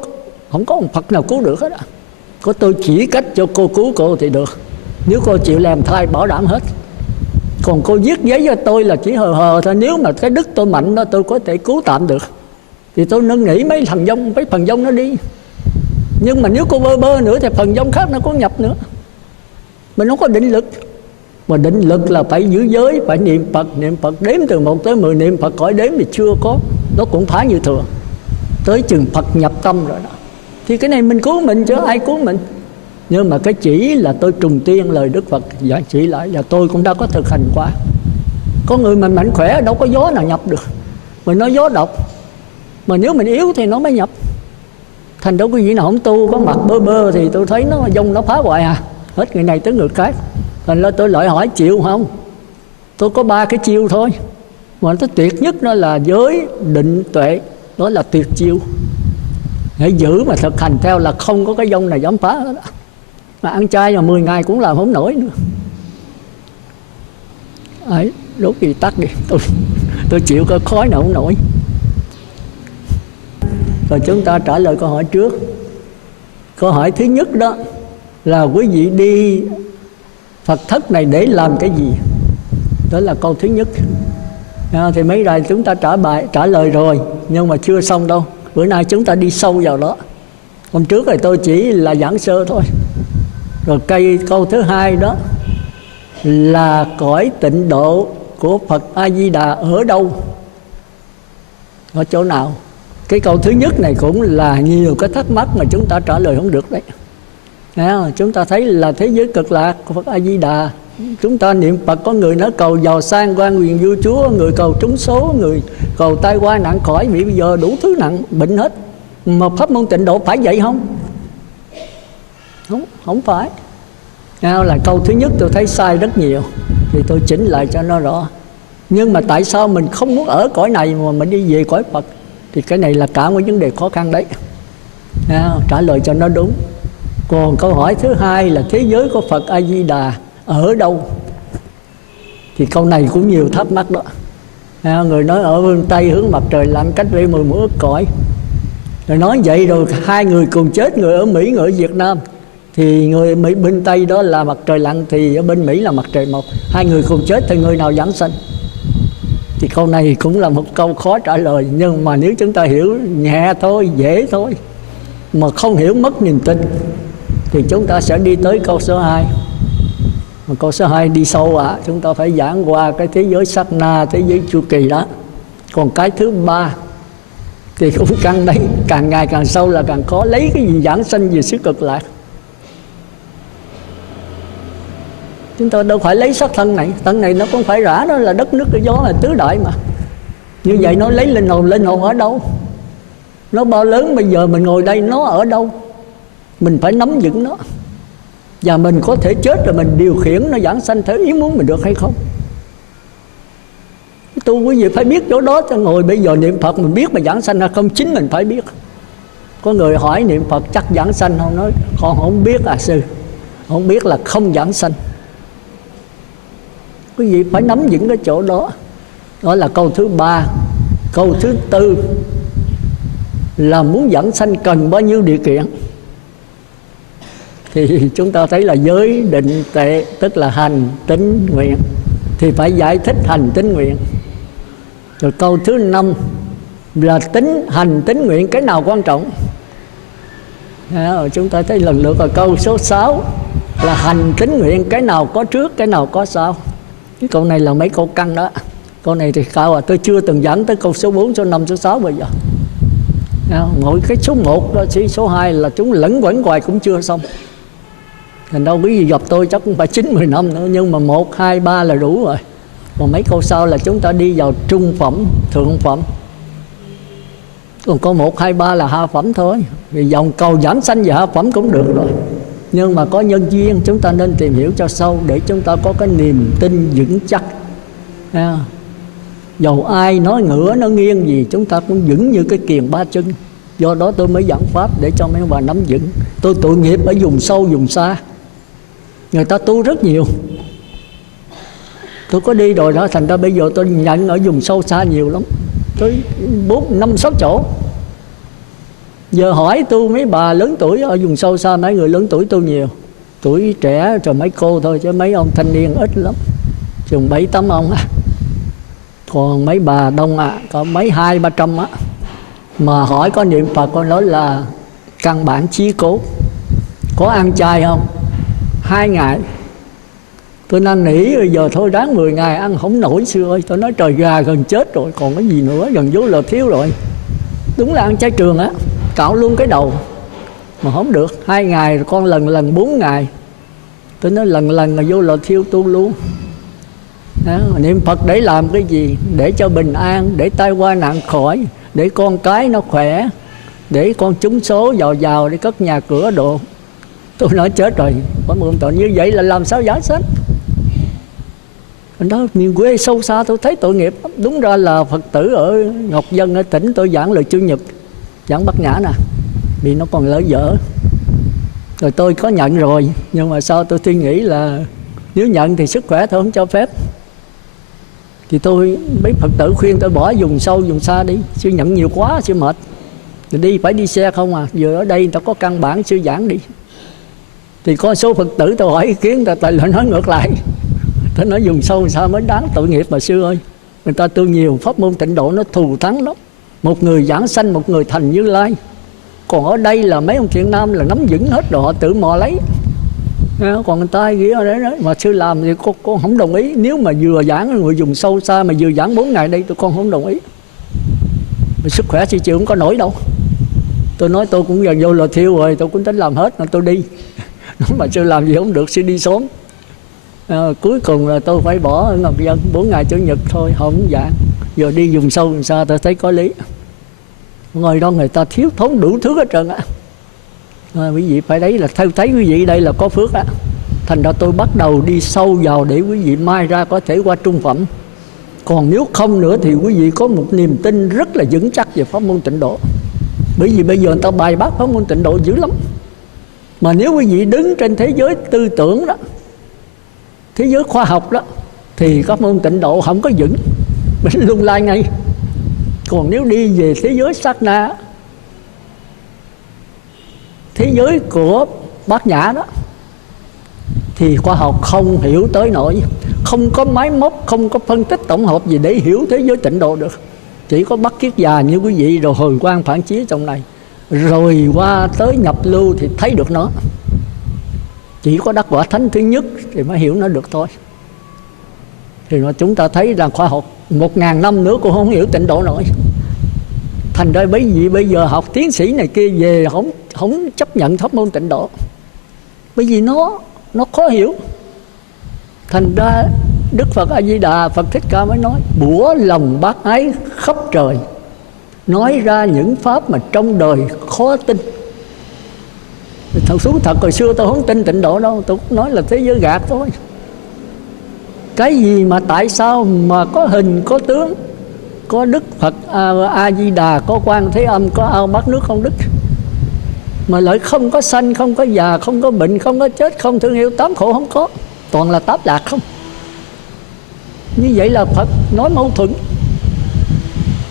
không có một Phật nào cứu được hết. Có tôi chỉ cách cho cô cứu cô thì được. Nếu cô chịu làm thai bảo đảm hết. Còn cô viết giấy cho tôi là chỉ hờ thôi. Nếu mà cái đức tôi mạnh đó tôi có thể cứu tạm được, thì tôi nâng nghĩ mấy phần vong nó đi. Nhưng mà nếu cô bơ nữa thì phần vong khác nó có nhập nữa. Mình không có định lực. Mà định lực là phải giữ giới, phải niệm Phật đếm từ 1 tới 10 niệm Phật, khỏi đếm thì chưa có. Nó cũng phá như thường. Tới chừng Phật nhập tâm rồi đó. Thì cái này mình cứu mình chứ ai cứu mình. Nhưng mà cái chỉ là tôi trùng tiên lời Đức Phật giải chỉ lại, và tôi cũng đã có thực hành qua. Có người mình mạnh khỏe đâu có gió nào nhập được. Mình nói gió độc, mà nếu mình yếu thì nó mới nhập. Thành đâu có gì nào không tu, có mặt bơ bơ thì tôi thấy nó dông nó phá hoại à. Hết người này tới người khác. Thành ra tôi lại hỏi chịu không? Tôi có 3 cái chiêu thôi, mà nó tuyệt nhất nó là giới, định, tuệ. Đó là tuyệt chiêu. Hãy giữ mà thực hành theo là không có cái dông này dám phá đó. Mà ăn chay mà 10 ngày cũng làm không nổi nữa. Ấy, đốt gì tắt đi, tôi chịu cái khói nào không nổi. Rồi chúng ta trả lời câu hỏi trước. Câu hỏi thứ nhất đó là quý vị đi Phật thất này để làm cái gì? Đó là câu thứ nhất. Thì mấy ngày chúng ta trả lời rồi, nhưng mà chưa xong đâu. Bữa nay chúng ta đi sâu vào đó. Hôm trước thì tôi chỉ là giảng sơ thôi. Rồi câu thứ hai đó là cõi tịnh độ của Phật A Di Đà ở đâu, ở chỗ nào? Cái câu thứ nhất này cũng là nhiều cái thắc mắc mà chúng ta trả lời không được đấy. Chúng ta thấy là thế giới cực lạc của Phật A Di Đà. Chúng ta niệm Phật, có người nói cầu giàu sang quan quyền vua chúa, người cầu trúng số, người cầu tai qua nạn khỏi, vì bây giờ đủ thứ nặng bệnh hết. Mà pháp môn tịnh độ phải vậy không? Không phải. Là câu thứ nhất tôi thấy sai rất nhiều, thì tôi chỉnh lại cho nó rõ. Nhưng mà tại sao mình không muốn ở cõi này mà mình đi về cõi Phật? Thì cái này là cả một vấn đề khó khăn đấy. Trả lời cho nó đúng. Còn câu hỏi thứ hai là thế giới của Phật A Di Đà ở đâu? Thì câu này cũng nhiều thắc mắc đó. Người nói ở phương Tây hướng mặt trời lặn cách đây 10 ức cõi. Rồi nói vậy rồi hai người cùng chết, người ở Mỹ, người ở Việt Nam. Thì người Mỹ bên Tây đó là mặt trời lặn, thì ở bên Mỹ là mặt trời mọc. Hai người cùng chết thì người nào giảng sanh? Thì câu này cũng là một câu khó trả lời. Nhưng mà nếu chúng ta hiểu nhẹ thôi, dễ thôi, mà không hiểu mất niềm tin, thì chúng ta sẽ đi tới câu số 2. Mà câu số 2 đi sâu chúng ta phải giảng qua cái thế giới sát na, thế giới chu kỳ đó. Còn cái thứ 3 thì cũng căng đấy, càng ngày càng sâu là càng khó. Lấy cái gì giảng sanh về xứ cực lạc? Chúng ta đâu phải lấy xác thân này. Thân này nó không phải rã, nó là đất nước cái gió, là tứ đại mà. Như vậy nó lấy linh hồn ở đâu? Nó bao lớn, bây giờ mình ngồi đây nó ở đâu? Mình phải nắm vững nó. Và mình có thể chết rồi mình điều khiển nó giảng sanh theo ý muốn mình được hay không? Tu quý vị phải biết chỗ đó. Cho ngồi bây giờ niệm Phật mình biết mà giảng sanh hay không, chính mình phải biết. Có người hỏi niệm Phật chắc giảng sanh không? Nói con không biết sư, không biết là không giảng sanh. Quý vị phải nắm vững cái chỗ đó. Đó là câu thứ 3. Câu thứ 4 là muốn giảng sanh cần bao nhiêu điều kiện? Thì chúng ta thấy là giới, định, tuệ, tức là hành, tín, nguyện. Thì phải giải thích hành, tín, nguyện. Rồi câu thứ 5 là hành, tín, nguyện, cái nào quan trọng? Chúng ta thấy lần lượt là câu số 6 là hành, tín, nguyện, cái nào có trước, cái nào có sau. Cái câu này là mấy câu căng đó. Câu này thì cao tôi chưa từng giảng tới câu số 4, số 5, số 6 bây giờ. Mỗi cái số 1 đó, số 2 là chúng lẫn quẩn hoài cũng chưa xong. Thành đâu quý vị gặp tôi chắc cũng phải 9-10 năm nữa. Nhưng mà 1, 2, 3 là đủ rồi. Còn mấy câu sau là chúng ta đi vào trung phẩm, thượng phẩm. Còn câu 1, 2, 3 là hạ phẩm thôi. Vì dòng cầu giảng sanh và hạ phẩm cũng được rồi. Nhưng mà có nhân duyên chúng ta nên tìm hiểu cho sâu, để chúng ta có cái niềm tin vững chắc. Dầu ai nói ngửa nó nghiêng gì, chúng ta cũng vững như cái kiềng 3 chân. Do đó tôi mới giảng pháp để cho mấy bà nắm vững. Tôi tội nghiệp ở vùng sâu vùng xa, người ta tu rất nhiều. Tôi có đi rồi đó, thành ra bây giờ tôi nhận ở vùng sâu xa nhiều lắm, tới 4, 5, 6 chỗ. Giờ hỏi tu mấy bà lớn tuổi ở vùng sâu xa, mấy người lớn tuổi tu nhiều. Tuổi trẻ rồi mấy cô thôi, chứ mấy ông thanh niên ít lắm, chừng 7-8 ông Còn mấy bà đông có mấy 200-300 Mà hỏi có niệm Phật, con nói là căn bản chí cố. Có ăn chay không? 2 ngày. Tôi năn nỉ bây giờ thôi ráng 10 ngày ăn không nổi xưa ơi. Tôi nói trời gà gần chết rồi, còn cái gì nữa, gần vô là thiếu rồi. Đúng là ăn chay trường cạo luôn cái đầu. Mà không được, 2 ngày rồi con lần 4 ngày. Tôi nói lần là vô lò thiêu tu luôn. Niệm Phật để làm cái gì? Để cho bình an, để tai qua nạn khỏi, để con cái nó khỏe, để con trúng số giàu giàu, để cất nhà cửa độ. Tôi nói chết rồi, có một tội như vậy là làm sao giải sanh? Đó, miền quê sâu xa tôi thấy tội nghiệp lắm. Đúng ra là Phật tử ở Ngọc Dân ở tỉnh tôi giảng lời Chủ nhật, giảng Bát Nhã nè, vì nó còn lỡ dở. Rồi tôi có nhận rồi, nhưng mà sao tôi suy nghĩ là nếu nhận thì sức khỏe tôi không cho phép. Thì tôi mấy Phật tử khuyên tôi bỏ vùng sâu vùng xa đi, sư nhận nhiều quá sư mệt. Thì đi phải đi xe không à, vừa ở đây người ta có căn bản sư giảng đi. Thì có số Phật tử tôi hỏi ý kiến, tại lại nói ngược lại. Tôi nói dùng sâu sao mới đáng tội nghiệp mà sư ơi. Người ta tu nhiều pháp môn tịnh độ nó thù thắng lắm. Một người giảng sanh, một người thành Như Lai. Còn ở đây là mấy ông thiện nam là nắm vững hết rồi, họ tự mò lấy. Còn người ta nghĩ ở đấy mà sư làm thì con không đồng ý. Nếu mà vừa giảng người dùng sâu xa mà vừa giảng 4 ngày đây con không đồng ý. Mà sức khỏe sư chịu không có nổi đâu. Tôi nói tôi cũng gần vô lò thiêu rồi, tôi cũng tính làm hết, mà tôi đi. Nói mà sư làm gì không được, sư đi sớm. Cuối cùng là tôi phải bỏ ở Ngọc Dân 4 ngày Chủ nhật thôi, không giảng. Giờ đi dùng sâu dùng xa tôi thấy có lý. Ngồi đó người ta thiếu thốn đủ thứ hết trơn á. Quý vị phải đấy là theo thấy quý vị đây là có phước á. Thành ra tôi bắt đầu đi sâu vào để quý vị mai ra có thể qua trung phẩm. Còn nếu không nữa thì quý vị có một niềm tin rất là vững chắc về pháp môn tịnh độ. Bởi vì bây giờ người ta bài bác pháp môn tịnh độ dữ lắm. Mà nếu quý vị đứng trên thế giới tư tưởng đó, thế giới khoa học đó, thì pháp môn tịnh độ không có vững, mình lung lay ngay. Còn nếu đi về thế giới sát na, thế giới của Bát Nhã đó, thì khoa học không hiểu tới nỗi, không có máy móc, không có phân tích tổng hợp gì để hiểu thế giới tịnh độ được. Chỉ có bắt kiết già như quý vị rồi hồi quang phản chiếu trong này, rồi qua tới nhập lưu thì thấy được nó. Chỉ có đắc quả thánh thứ nhất thì mới hiểu nó được thôi. Thì mà chúng ta thấy rằng khoa học 1000 năm nữa cũng không hiểu tịnh độ nổi. Thành ra bởi vì bây giờ học tiến sĩ này kia về không chấp nhận pháp môn tịnh độ, bởi vì nó khó hiểu. Thành ra Đức Phật A Di Đà, Phật Thích Ca mới nói bủa lòng bác ái khắp trời, nói ra những pháp mà trong đời khó tin. Thật xuống thật, hồi xưa tôi không tin tịnh độ đâu, tôi cũng nói là thế giới gạt thôi. Cái gì mà tại sao mà có hình có tướng, có Đức Phật A Di Đà, có Quan Thế Âm, có ao bát nước không đức, mà lại không có sanh, không có già, không có bệnh, không có chết, không thương yêu, tám khổ không có, toàn là tám lạc không. Như vậy là Phật nói mâu thuẫn.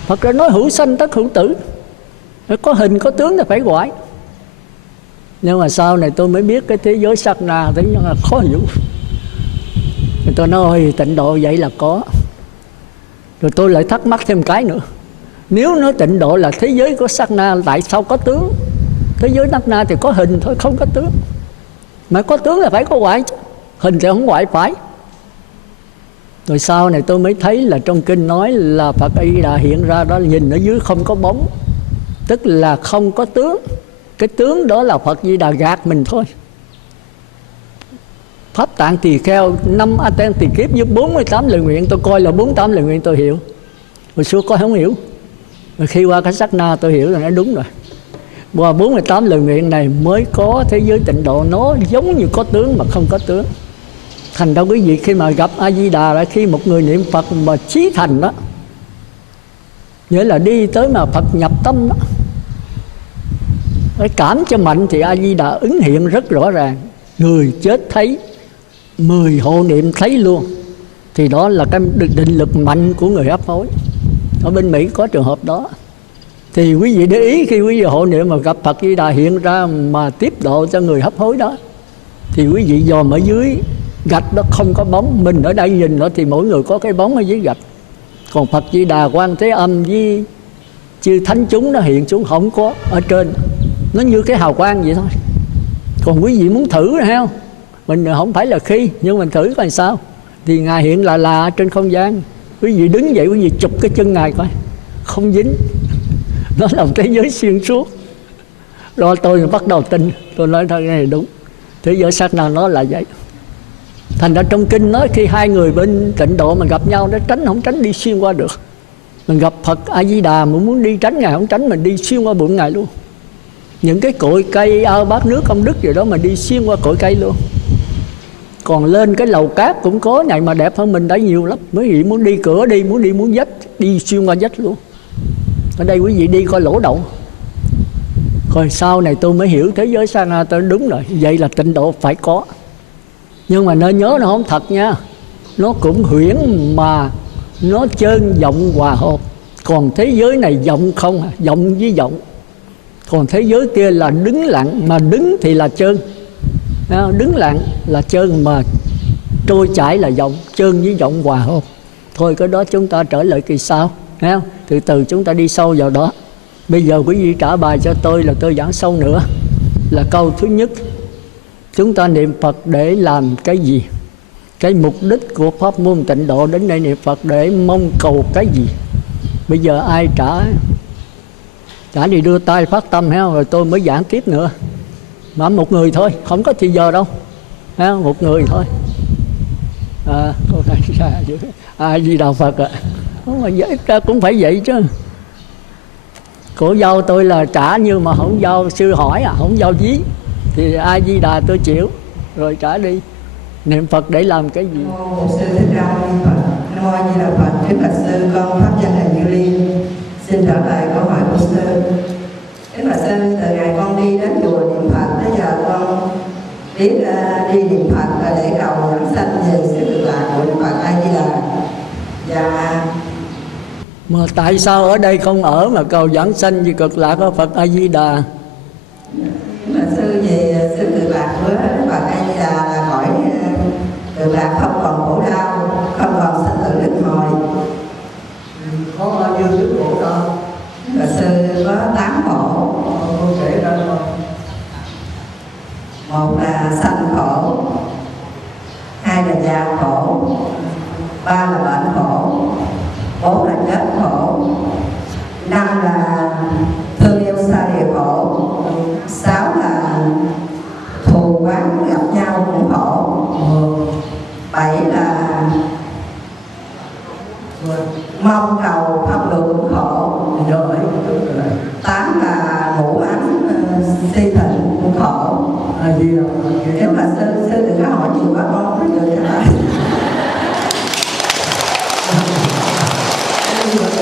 Phật đã nói hữu sanh tất hữu tử, có hình có tướng thì phải gọi. Nhưng mà sau này tôi mới biết cái thế giới sát na thế nhưng mà khó hiểu. Rồi tôi nói tịnh độ vậy là có. Rồi tôi lại thắc mắc thêm cái nữa. Nếu nói tịnh độ là thế giới của sát na, tại sao có tướng? Thế giới sát na thì có hình thôi, không có tướng. Mà có tướng là phải có ngoại chứ, hình thì không ngoại phải. Rồi sau này tôi mới thấy là trong kinh nói là Phật A Di Đà hiện ra đó, nhìn ở dưới không có bóng, tức là không có tướng. Cái tướng đó là Phật Di Đà gạt mình thôi. Pháp Tạng Tỳ Kheo 5 A Ten Tỳ Kiếp với 48 lời nguyện, tôi coi là 48 lời nguyện tôi hiểu. Hồi xưa coi không hiểu, rồi khi qua cái sát na tôi hiểu là nó đúng rồi. Qua 48 lời nguyện này mới có thế giới tịnh độ, nó giống như có tướng mà không có tướng. Thành ra quý vị khi mà gặp A Di Đà là khi một người niệm Phật mà chí thành đó, nghĩa là đi tới mà Phật nhập tâm đó, cái cảm cho mạnh thì A Di Đà ứng hiện rất rõ ràng. Người chết thấy, 10 hộ niệm thấy luôn. Thì đó là cái định lực mạnh của người hấp hối. Ở bên Mỹ có trường hợp đó. Thì quý vị để ý khi quý vị hộ niệm mà gặp Phật Di Đà hiện ra mà tiếp độ cho người hấp hối đó, thì quý vị dòm ở dưới gạch đó không có bóng. Mình ở đây nhìn nó thì mỗi người có cái bóng ở dưới gạch. Còn Phật Di Đà, Quan Thế Âm với chư thánh chúng nó hiện xuống không có ở trên. Nó như cái hào quang vậy thôi. Còn quý vị muốn thử hay không? Mình không phải là khi, nhưng mình thử coi sao. Thì Ngài hiện là trên không gian. Quý vị đứng dậy, quý vị chụp cái chân Ngài coi, không dính. Nó là một thế giới xuyên suốt. Rồi tôi bắt đầu tin. Tôi nói thôi cái này đúng. Thế giới sát na nó là vậy. Thành ra trong kinh nói khi hai người bên tịnh độ mà gặp nhau, nó tránh không tránh đi xuyên qua được. Mình gặp Phật A Di Đà mà muốn đi tránh Ngài không tránh, mình đi xuyên qua bụng Ngài luôn. Những cái cội cây ao bát nước công đức gì đó mà đi xuyên qua cội cây luôn. Còn lên cái lầu cát cũng có này mà đẹp hơn mình đã nhiều lắm. Mấy vị muốn đi cửa đi, muốn đi muốn vách, đi xuyên qua vách luôn. Ở đây quý vị đi coi lỗ đậu. Rồi sau này tôi mới hiểu thế giới Sangha tôi đúng rồi. Vậy là tịnh độ phải có. Nhưng mà nên nhớ nó không thật nha. Nó cũng huyễn mà nó chân vọng hòa hợp. Còn thế giới này vọng không, vọng với vọng. Còn thế giới kia là đứng lặng, mà đứng thì là chân. Đứng lặng là chân, mà trôi chảy là vọng. Chân với vọng hòa hợp. Thôi cái đó chúng ta trở lại kỳ sau. Từ từ chúng ta đi sâu vào đó. Bây giờ quý vị trả bài cho tôi là tôi giảng sâu nữa. Là câu thứ nhất, chúng ta niệm Phật để làm cái gì? Cái mục đích của pháp môn tịnh độ đến đây niệm Phật để mong cầu cái gì? Bây giờ ai trả đi đưa tay phát tâm rồi tôi mới giảng tiếp nữa. Mà một người thôi, không có thì giờ đâu. Một người thôi. Cô này xa dữ. A Di Đà Phật ạ. Không mà ít ra cũng phải vậy chứ. Cổ dâu tôi là trả, nhưng mà không dâu sư hỏi không dâu dí thì A Di Đà tôi chịu. Rồi trả đi. Niệm Phật để làm cái gì? Mô Sư Thích Ca Mâu Ni Phật. Nam mô A Di Đà Phật. Kính bạch sư, con pháp danh là Như Liên. Xin trả lời câu hỏi của sư. Kính bạch sư, từ ngày con đi đến chùa niệm Phật tới giờ con biết đi niệm Phật là để cầu giảng sanh về sự cực lạc của Đức Phật A Di Đà. Và mà tại sao ở đây không ở mà cầu giảng sanh vì cực lạc của Phật A Di Đà? mà sư về sự cực lạc của Đức Phật A Di Đà là cõi cực lạc không còn khổ đau, không còn sinh tử luân hồi. Có bao nhiêu thứ khổ đau? Và sư có 8 khổ. Con kể ra không? Một là sanh khổ, hai là già khổ, ba là bệnh khổ, bốn là chết khổ, năm là thương yêu xa lìa khổ, sáu là thù oán gặp nhau cũng khổ, bảy là mong cầu không được cũng khổ, tám là ngủ ánh si thịnh cũng khổ. Nếu mà sư đừng có hỏi nhiều quá con không được trả lời.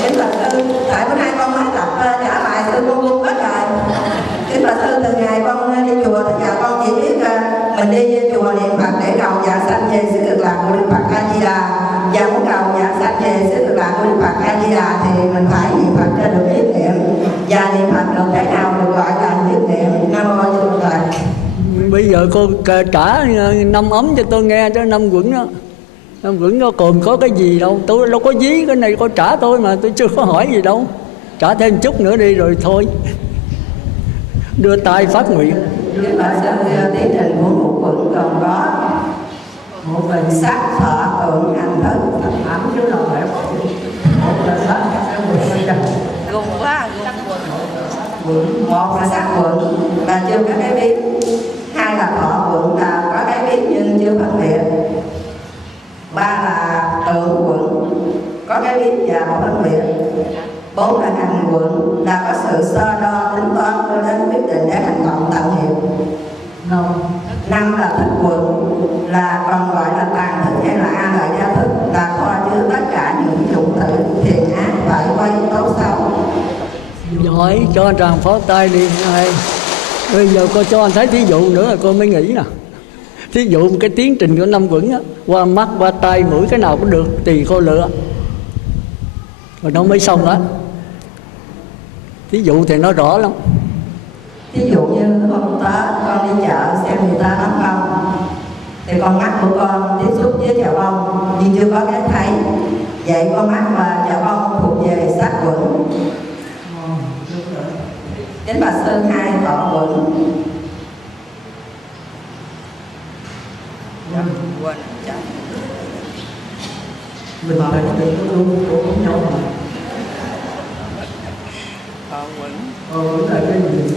Kính bạch sư, tại bữa nay con mới tập trả bài sư con luôn hết rồi. Kính bạch sư, từ ngày con đi chùa thì giờ con chỉ biết mình đi chùa niệm Phật để cầu giảng sanh về sự cực lạc của Đức Phật A Di Đà. Và muốn cầu giảng sanh về sự cực lạc của Đức Phật A Di Đà thì mình phải niệm Phật cho được nhất niệm. Và niệm Phật được cái nào được gọi là nhất niệm. Nam mô A Di Đà Phật. Bây giờ cô trả 5 ấm cho tôi nghe cho 5 quẩn đó. 5 quẩn nó còn có cái gì đâu. Tôi đâu có dí cái này, cô trả tôi mà tôi chưa có hỏi gì đâu. Trả thêm chút nữa đi rồi thôi. Đưa tay phát nguyện. Kính bạch sư, tiến trình của một quẩn còn có một là sắc thọ tưởng hành thức Ảnh chứ đâu phải một là sắc gồm quá một là sắc quẩn là chưa có cái biết, hai là thọ quẩn là có cái biết nhưng chưa phân biệt, ba là tưởng quẩn có cái biết và có phân biệt, bốn là hành quẩn là có sự so đo tính toán cho đến quyết định để hành động tạo nghiệp, năm là thức quẩn là còn gọi là tàn thức hay là a lợi gia thức, là kho chứa tất cả những dụng tử thiện ác phải quay tốt xấu. Giỏi, cho anh tràng phó tay đi. Bây giờ cô cho anh thấy thí dụ nữa là cô mới nghĩ nè. Thí dụ cái tiến trình của 5 quẩn á, qua mắt, qua tay, mũi cái nào cũng được, tùy cô lựa. Rồi nó mới xong đó. Thí dụ thì nó rõ lắm. Ví dụ như hôm Tết con đi chợ xem người ta nấu bông thì con mắt của con tiếp xúc với chợ bông nhưng chưa có cái thấy. Vậy con mắt và chợ bông thuộc về sắc quẩn. Kính bạch sư, hai thọ quẩn. Quên chắc. Mình phải có được luôn, cũng nhau mà. Thọ quẩn. Là cái gì?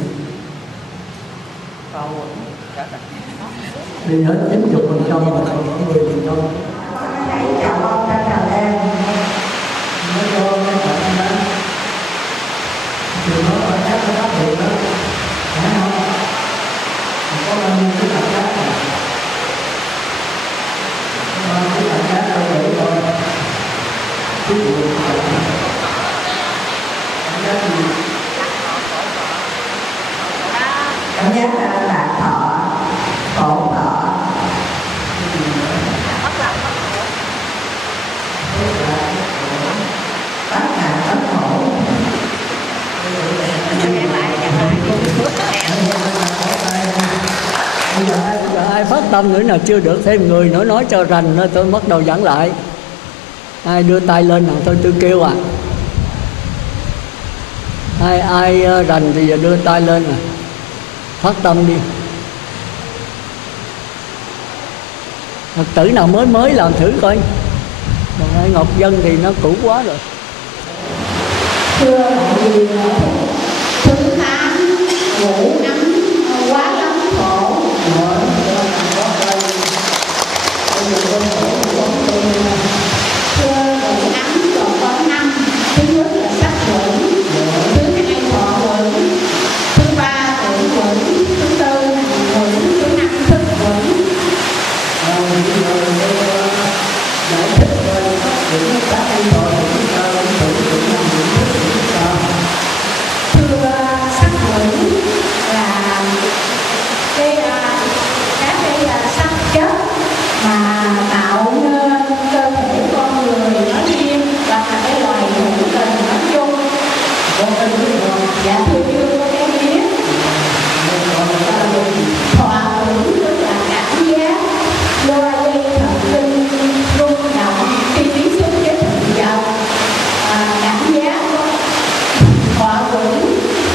Thọ quẩn Đi hết 90% mà còn có 10%. Hãy chào ông ra chào em. Nói cho mấy bạn đó thì nó phải chắc nó phát hiện đó, phải không? Mình có bao nhiêu cái cảm giác này, cái cảm giác đâu để thôi, cái buồn cảm giác gì? Cảm giác là lạc thọ, khổ thọ. Tất cả tất khổ. Bây giờ ai phát tâm nữa nào chưa được thêm người nữa nói cho rành nữa tôi bắt đầu giảng lại. Ai đưa tay lên nào tôi kêu à. Ai rành thì giờ đưa tay lên nè. Phát tâm đi. Phật tử nào mới làm thử coi. Còn ai Ngọc Dân thì nó cũ quá rồi. Thưa mọi người, thứ 8 ngủ nắng quá lắm khổ. Thưa ngủ nắng còn có 5. Thứ nhất là sắc quẩn, thứ hai thọ quẩn, thứ ba tưởng quẩn, thứ tư hành quẩn, thứ năm thức quẩn. Giải thích coi những các cái tội của chúng ta cũng tự làm những thức của chúng ta. Thưa sắc quẩn là các cái sắc chất mà tạo nên cơ thể con người nói riêng và là cái loài hữu tình nói chung. Có cái biết không? Dạ thưa chưa có cái biết. Thọ tưởng tức là cảm giác loa dây thần kinh rung động khi tiếp xúc với thực vật. Cảm giác thọ tưởng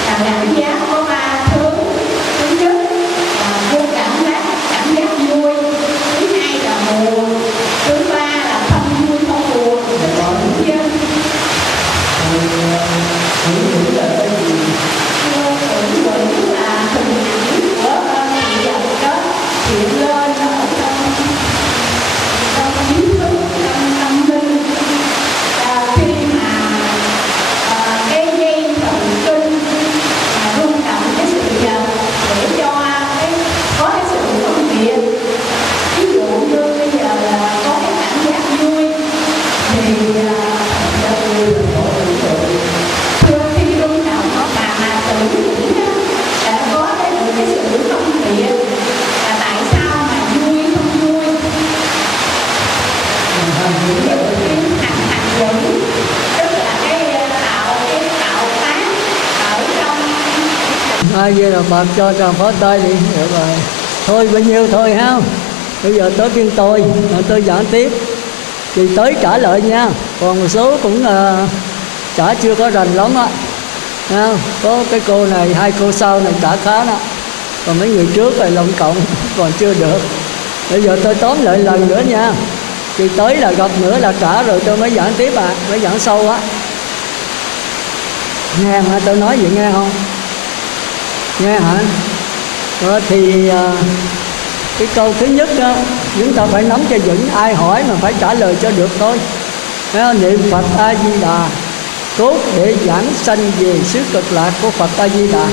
là cảm giác có 3 thứ. Thứ nhất là vô cảm giác vui, thứ hai là buồn, thứ ba là không vui không buồn, tức là hữu dân. Hữu là cái gì? Hữu là hình ảnh của sự vật đó hiện lên ở trong trí thức, trong tâm linh. Khi mà cái dây thần kinh rung động cái sự vật để cho có cái sự phân biệt. Ví dụ như bây giờ là có cái cảm giác vui thì thưa khi rung động mà tưởng nghĩ đã có cái sự phân biệt là tại sao mà vui không vui. Hành quẩn tức là cái tạo tác ở trong. Ai vậy là Phật cho tràng phó tay đi. Được rồi. Thôi bao nhiêu thôi ha. Bây giờ tới phiên tôi giảng tiếp. Thì tới trả lời nha. Còn một số cũng trả chưa có rành lắm á. Có cái cô này, 2 cô sau này trả khá đó. Còn mấy người trước là lộn cộng còn chưa được. Bây giờ tôi tóm lại lần nữa nha. Thì tới là gặp nữa là trả rồi tôi mới giảng tiếp mới giảng sâu á. Nghe hả? Tôi nói vậy nghe không? Nghe hả? Đó thì cái câu thứ nhất đó, chúng ta phải nắm cho vững. Ai hỏi mà phải trả lời cho được thôi. Niệm Phật A Di Đà cốt để giảng sanh về xứ cực lạc của Phật A Di Đà.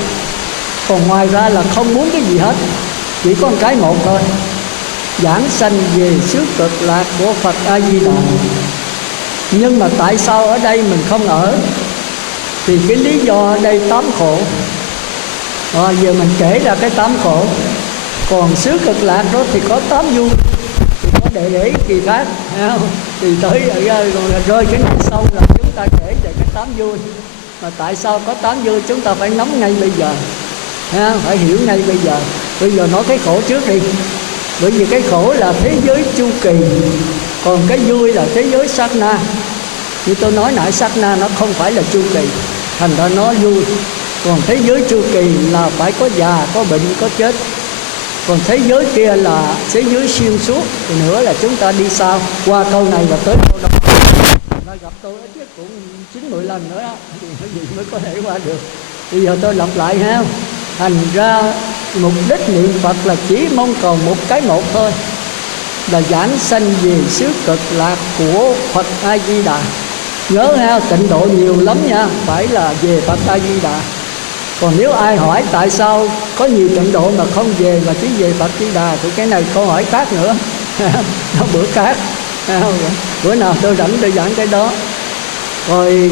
Còn ngoài ra là không muốn cái gì hết. Chỉ có một cái một thôi. Giảng sanh về xứ cực lạc của Phật A Di Đà. Nhưng mà tại sao ở đây mình không ở? Thì cái lý do ở đây 8 khổ. Giờ mình kể ra cái 8 khổ. Còn xứ cực lạc đó thì có 8 vui. Thì có để kỳ khác, thì tới rơi cái này sâu là chúng ta kể về cái 8 vui. Mà tại sao có 8 vui chúng ta phải nắm ngay bây giờ, phải hiểu ngay bây giờ. Bây giờ nói cái khổ trước đi. Bởi vì cái khổ là thế giới chu kỳ, còn cái vui là thế giới sát na. Như tôi nói nãy, sát na nó không phải là chu kỳ, thành ra nó vui. Còn thế giới chu kỳ là phải có già, có bệnh, có chết. Còn thế giới kia là thế giới xuyên suốt. Thì nữa là chúng ta đi sao? Qua câu này và tới câu đó là gặp tôi ít nhất cũng 9-10 lần nữa đó, thì mới có thể qua được. Bây giờ tôi lặp lại ha. Thành ra mục đích niệm Phật là chỉ mong cầu một cái một thôi, là giảng sanh về xứ cực lạc của Phật A Di Đà. Nhớ ha, tịnh độ nhiều lắm nha, phải là về Phật A Di Đà. Còn nếu ai hỏi tại sao có nhiều tịnh độ mà không về mà chỉ về Phật Di Đà, thì cái này câu hỏi khác nữa. Nó bữa khác, bữa nào tôi rảnh tôi giảng cái đó. Rồi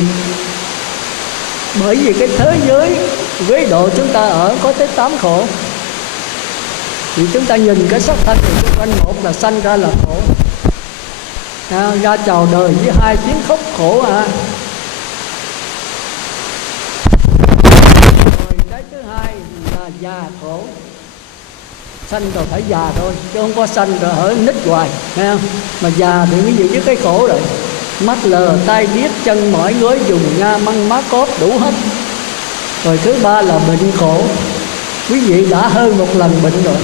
bởi vì cái thế giới với độ chúng ta ở có tới 8 khổ, thì chúng ta nhìn cái sắc thân thì xung quanh, một là sanh ra là khổ, ra chào đời với 2 tiếng khóc khổ Rồi cái thứ hai là già khổ, sanh rồi phải già thôi, chứ không có sanh rồi ở nít hoài, thấy không? Mà già thì mới gì với cái khổ rồi, mắt lờ, tai điếc, chân mỏi, gối dùng, nga măng má cốt đủ hết. Rồi thứ ba là bệnh khổ, quý vị đã hơn một lần bệnh rồi.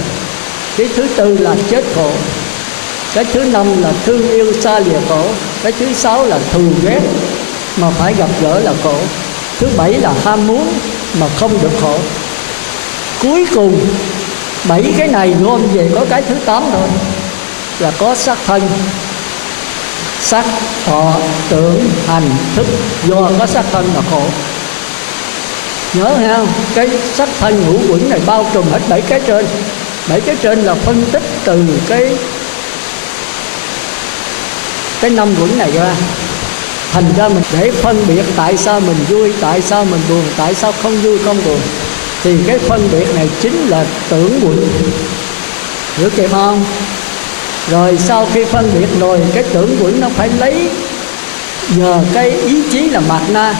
Cái thứ tư là chết khổ. Cái thứ năm là thương yêu xa lìa khổ. Cái thứ sáu là thù ghét mà phải gặp gỡ là khổ. Thứ bảy là ham muốn mà không được khổ. Cuối cùng 7 cái này gom về có cái thứ 8 thôi, là có sắc thân. Sắc, thọ, tưởng, hành, thức. Do có sắc thân là khổ. Nhớ ha, cái sắc thân ngũ quẩn này bao trùm hết 7 cái trên. 7 cái trên là phân tích từ cái 5 quẩn này ra. Thành ra mình để phân biệt tại sao mình vui, tại sao mình buồn, tại sao không vui không buồn, thì cái phân biệt này chính là tưởng quẩn. Hiểu kịp không? Rồi sau khi phân biệt rồi, cái tưởng quẩn nó phải lấy nhờ cái ý chí là mạt na,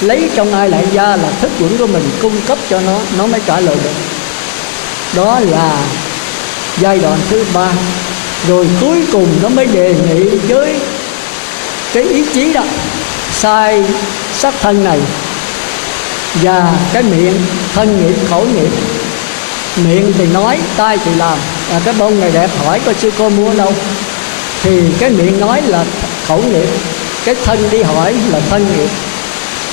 lấy trong ai lại gia là thức quẩn của mình cung cấp cho nó mới trả lời được. Đó là giai đoạn thứ 3. Rồi cuối cùng nó mới đề nghị với cái ý chí đó sai sắc thân này và cái miệng, thân nghiệp, khẩu nghiệp. Miệng thì nói, tai thì làm. Cái bông này đẹp, hỏi coi sư cô mua đâu, thì cái miệng nói là khẩu nghiệp, cái thân đi hỏi là thân nghiệp.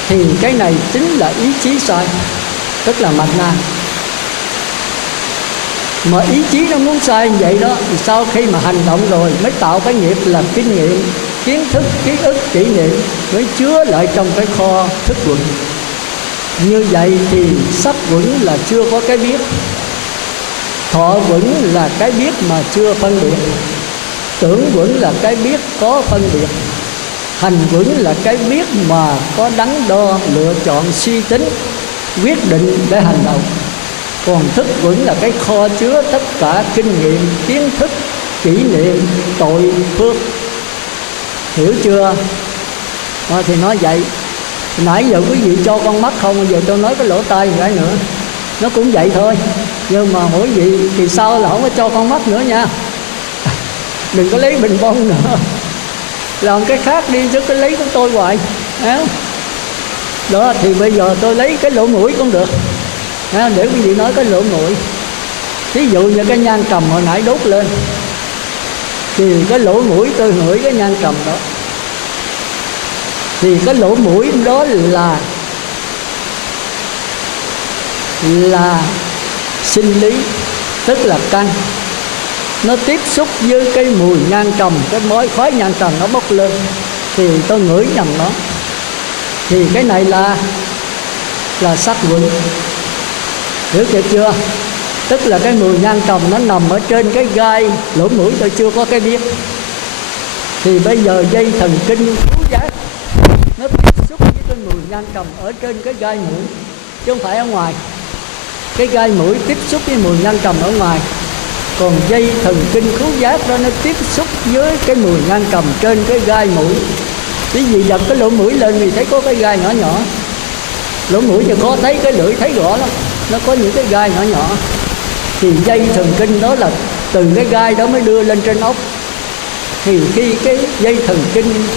Thì cái này chính là ý chí sai, tức là mạt na. Mà ý chí nó muốn sai như vậy đó, thì sau khi mà hành động rồi mới tạo cái nghiệp là kinh nghiệm, kiến thức, ký ức, kỷ niệm, mới chứa lại trong cái kho thức quẩn. Như vậy thì sắc quẩn là chưa có cái biết, thọ quẩn là cái biết mà chưa phân biệt, tưởng quẩn là cái biết có phân biệt, hành quẩn là cái biết mà có đắn đo, lựa chọn, suy tính, quyết định để hành động. Còn thức quẩn là cái kho chứa tất cả kinh nghiệm, kiến thức, kỷ niệm, tội, phước. Hiểu chưa? Thì nói vậy. Nãy giờ quý vị cho con mắt không, giờ tôi nói cái lỗ tai một cái nữa, nó cũng vậy thôi. Nhưng mà mỗi vị thì sau là không có cho con mắt nữa nha. Đừng có lấy bình bông nữa, làm cái khác đi chứ cái lấy của tôi hoài. Đó thì bây giờ tôi lấy cái lỗ mũi cũng được, để quý vị nói cái lỗ mũi. Ví dụ như cái nhang trầm hồi nãy đốt lên, thì cái lỗ mũi tôi ngửi cái nhang trầm đó, thì cái lỗ mũi đó là sinh lý, tức là căn. Nó tiếp xúc với cái mùi nhang trầm, cái mối khói nhang trầm nó bốc lên, thì tôi ngửi nhầm nó. Thì cái này là sắc quẩn. Hiểu kịp chưa? Tức là cái mùi nhang trầm nó nằm ở trên cái gai lỗ mũi, tôi chưa có cái biết. Thì bây giờ dây thần kinh khứu giác nó tiếp xúc với cái mùi nhang trầm ở trên cái gai mũi, chứ không phải ở ngoài. Cái gai mũi tiếp xúc với mùi nhang trầm ở ngoài, còn dây thần kinh khứu giác đó nó tiếp xúc với cái mùi nhang trầm trên cái gai mũi. Cái gì đặt cái lỗ mũi lên thì thấy có cái gai nhỏ nhỏ. Lỗ mũi thì có thấy cái lưỡi thấy rõ lắm, nó có những cái gai nhỏ nhỏ. Thì dây thần kinh đó là từ cái gai đó mới đưa lên trên ốc. Thì khi cái dây thần kinh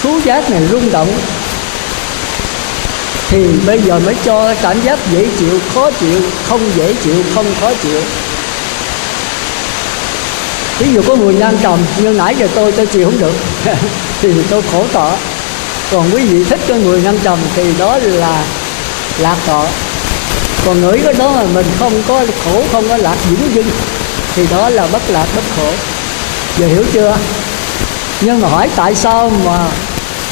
khứu giác này rung động, thì bây giờ mới cho cái cảm giác dễ chịu, khó chịu, không dễ chịu, không khó chịu. Ví dụ có mùi nhang trầm, như nãy giờ tôi chịu không được thì tôi khổ tọ. Còn quý vị thích cái mùi nhang trầm thì đó là lạc tọ. Còn ngửi cái đó mà mình không có khổ, không có lạc vĩnh dưng, thì đó là bất lạc bất khổ. Giờ hiểu chưa? Nhưng mà hỏi tại sao mà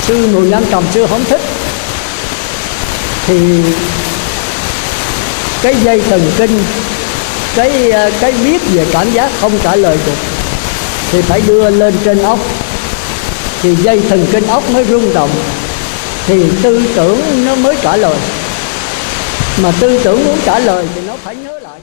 sư Mùi Nhân Trầm sư không thích? Thì cái dây thần kinh, cái biết về cảm giác không trả lời được, thì phải đưa lên trên óc, thì dây thần kinh óc mới rung động, thì tư tưởng nó mới trả lời. Mà tư tưởng muốn trả lời thì nó phải nhớ lại.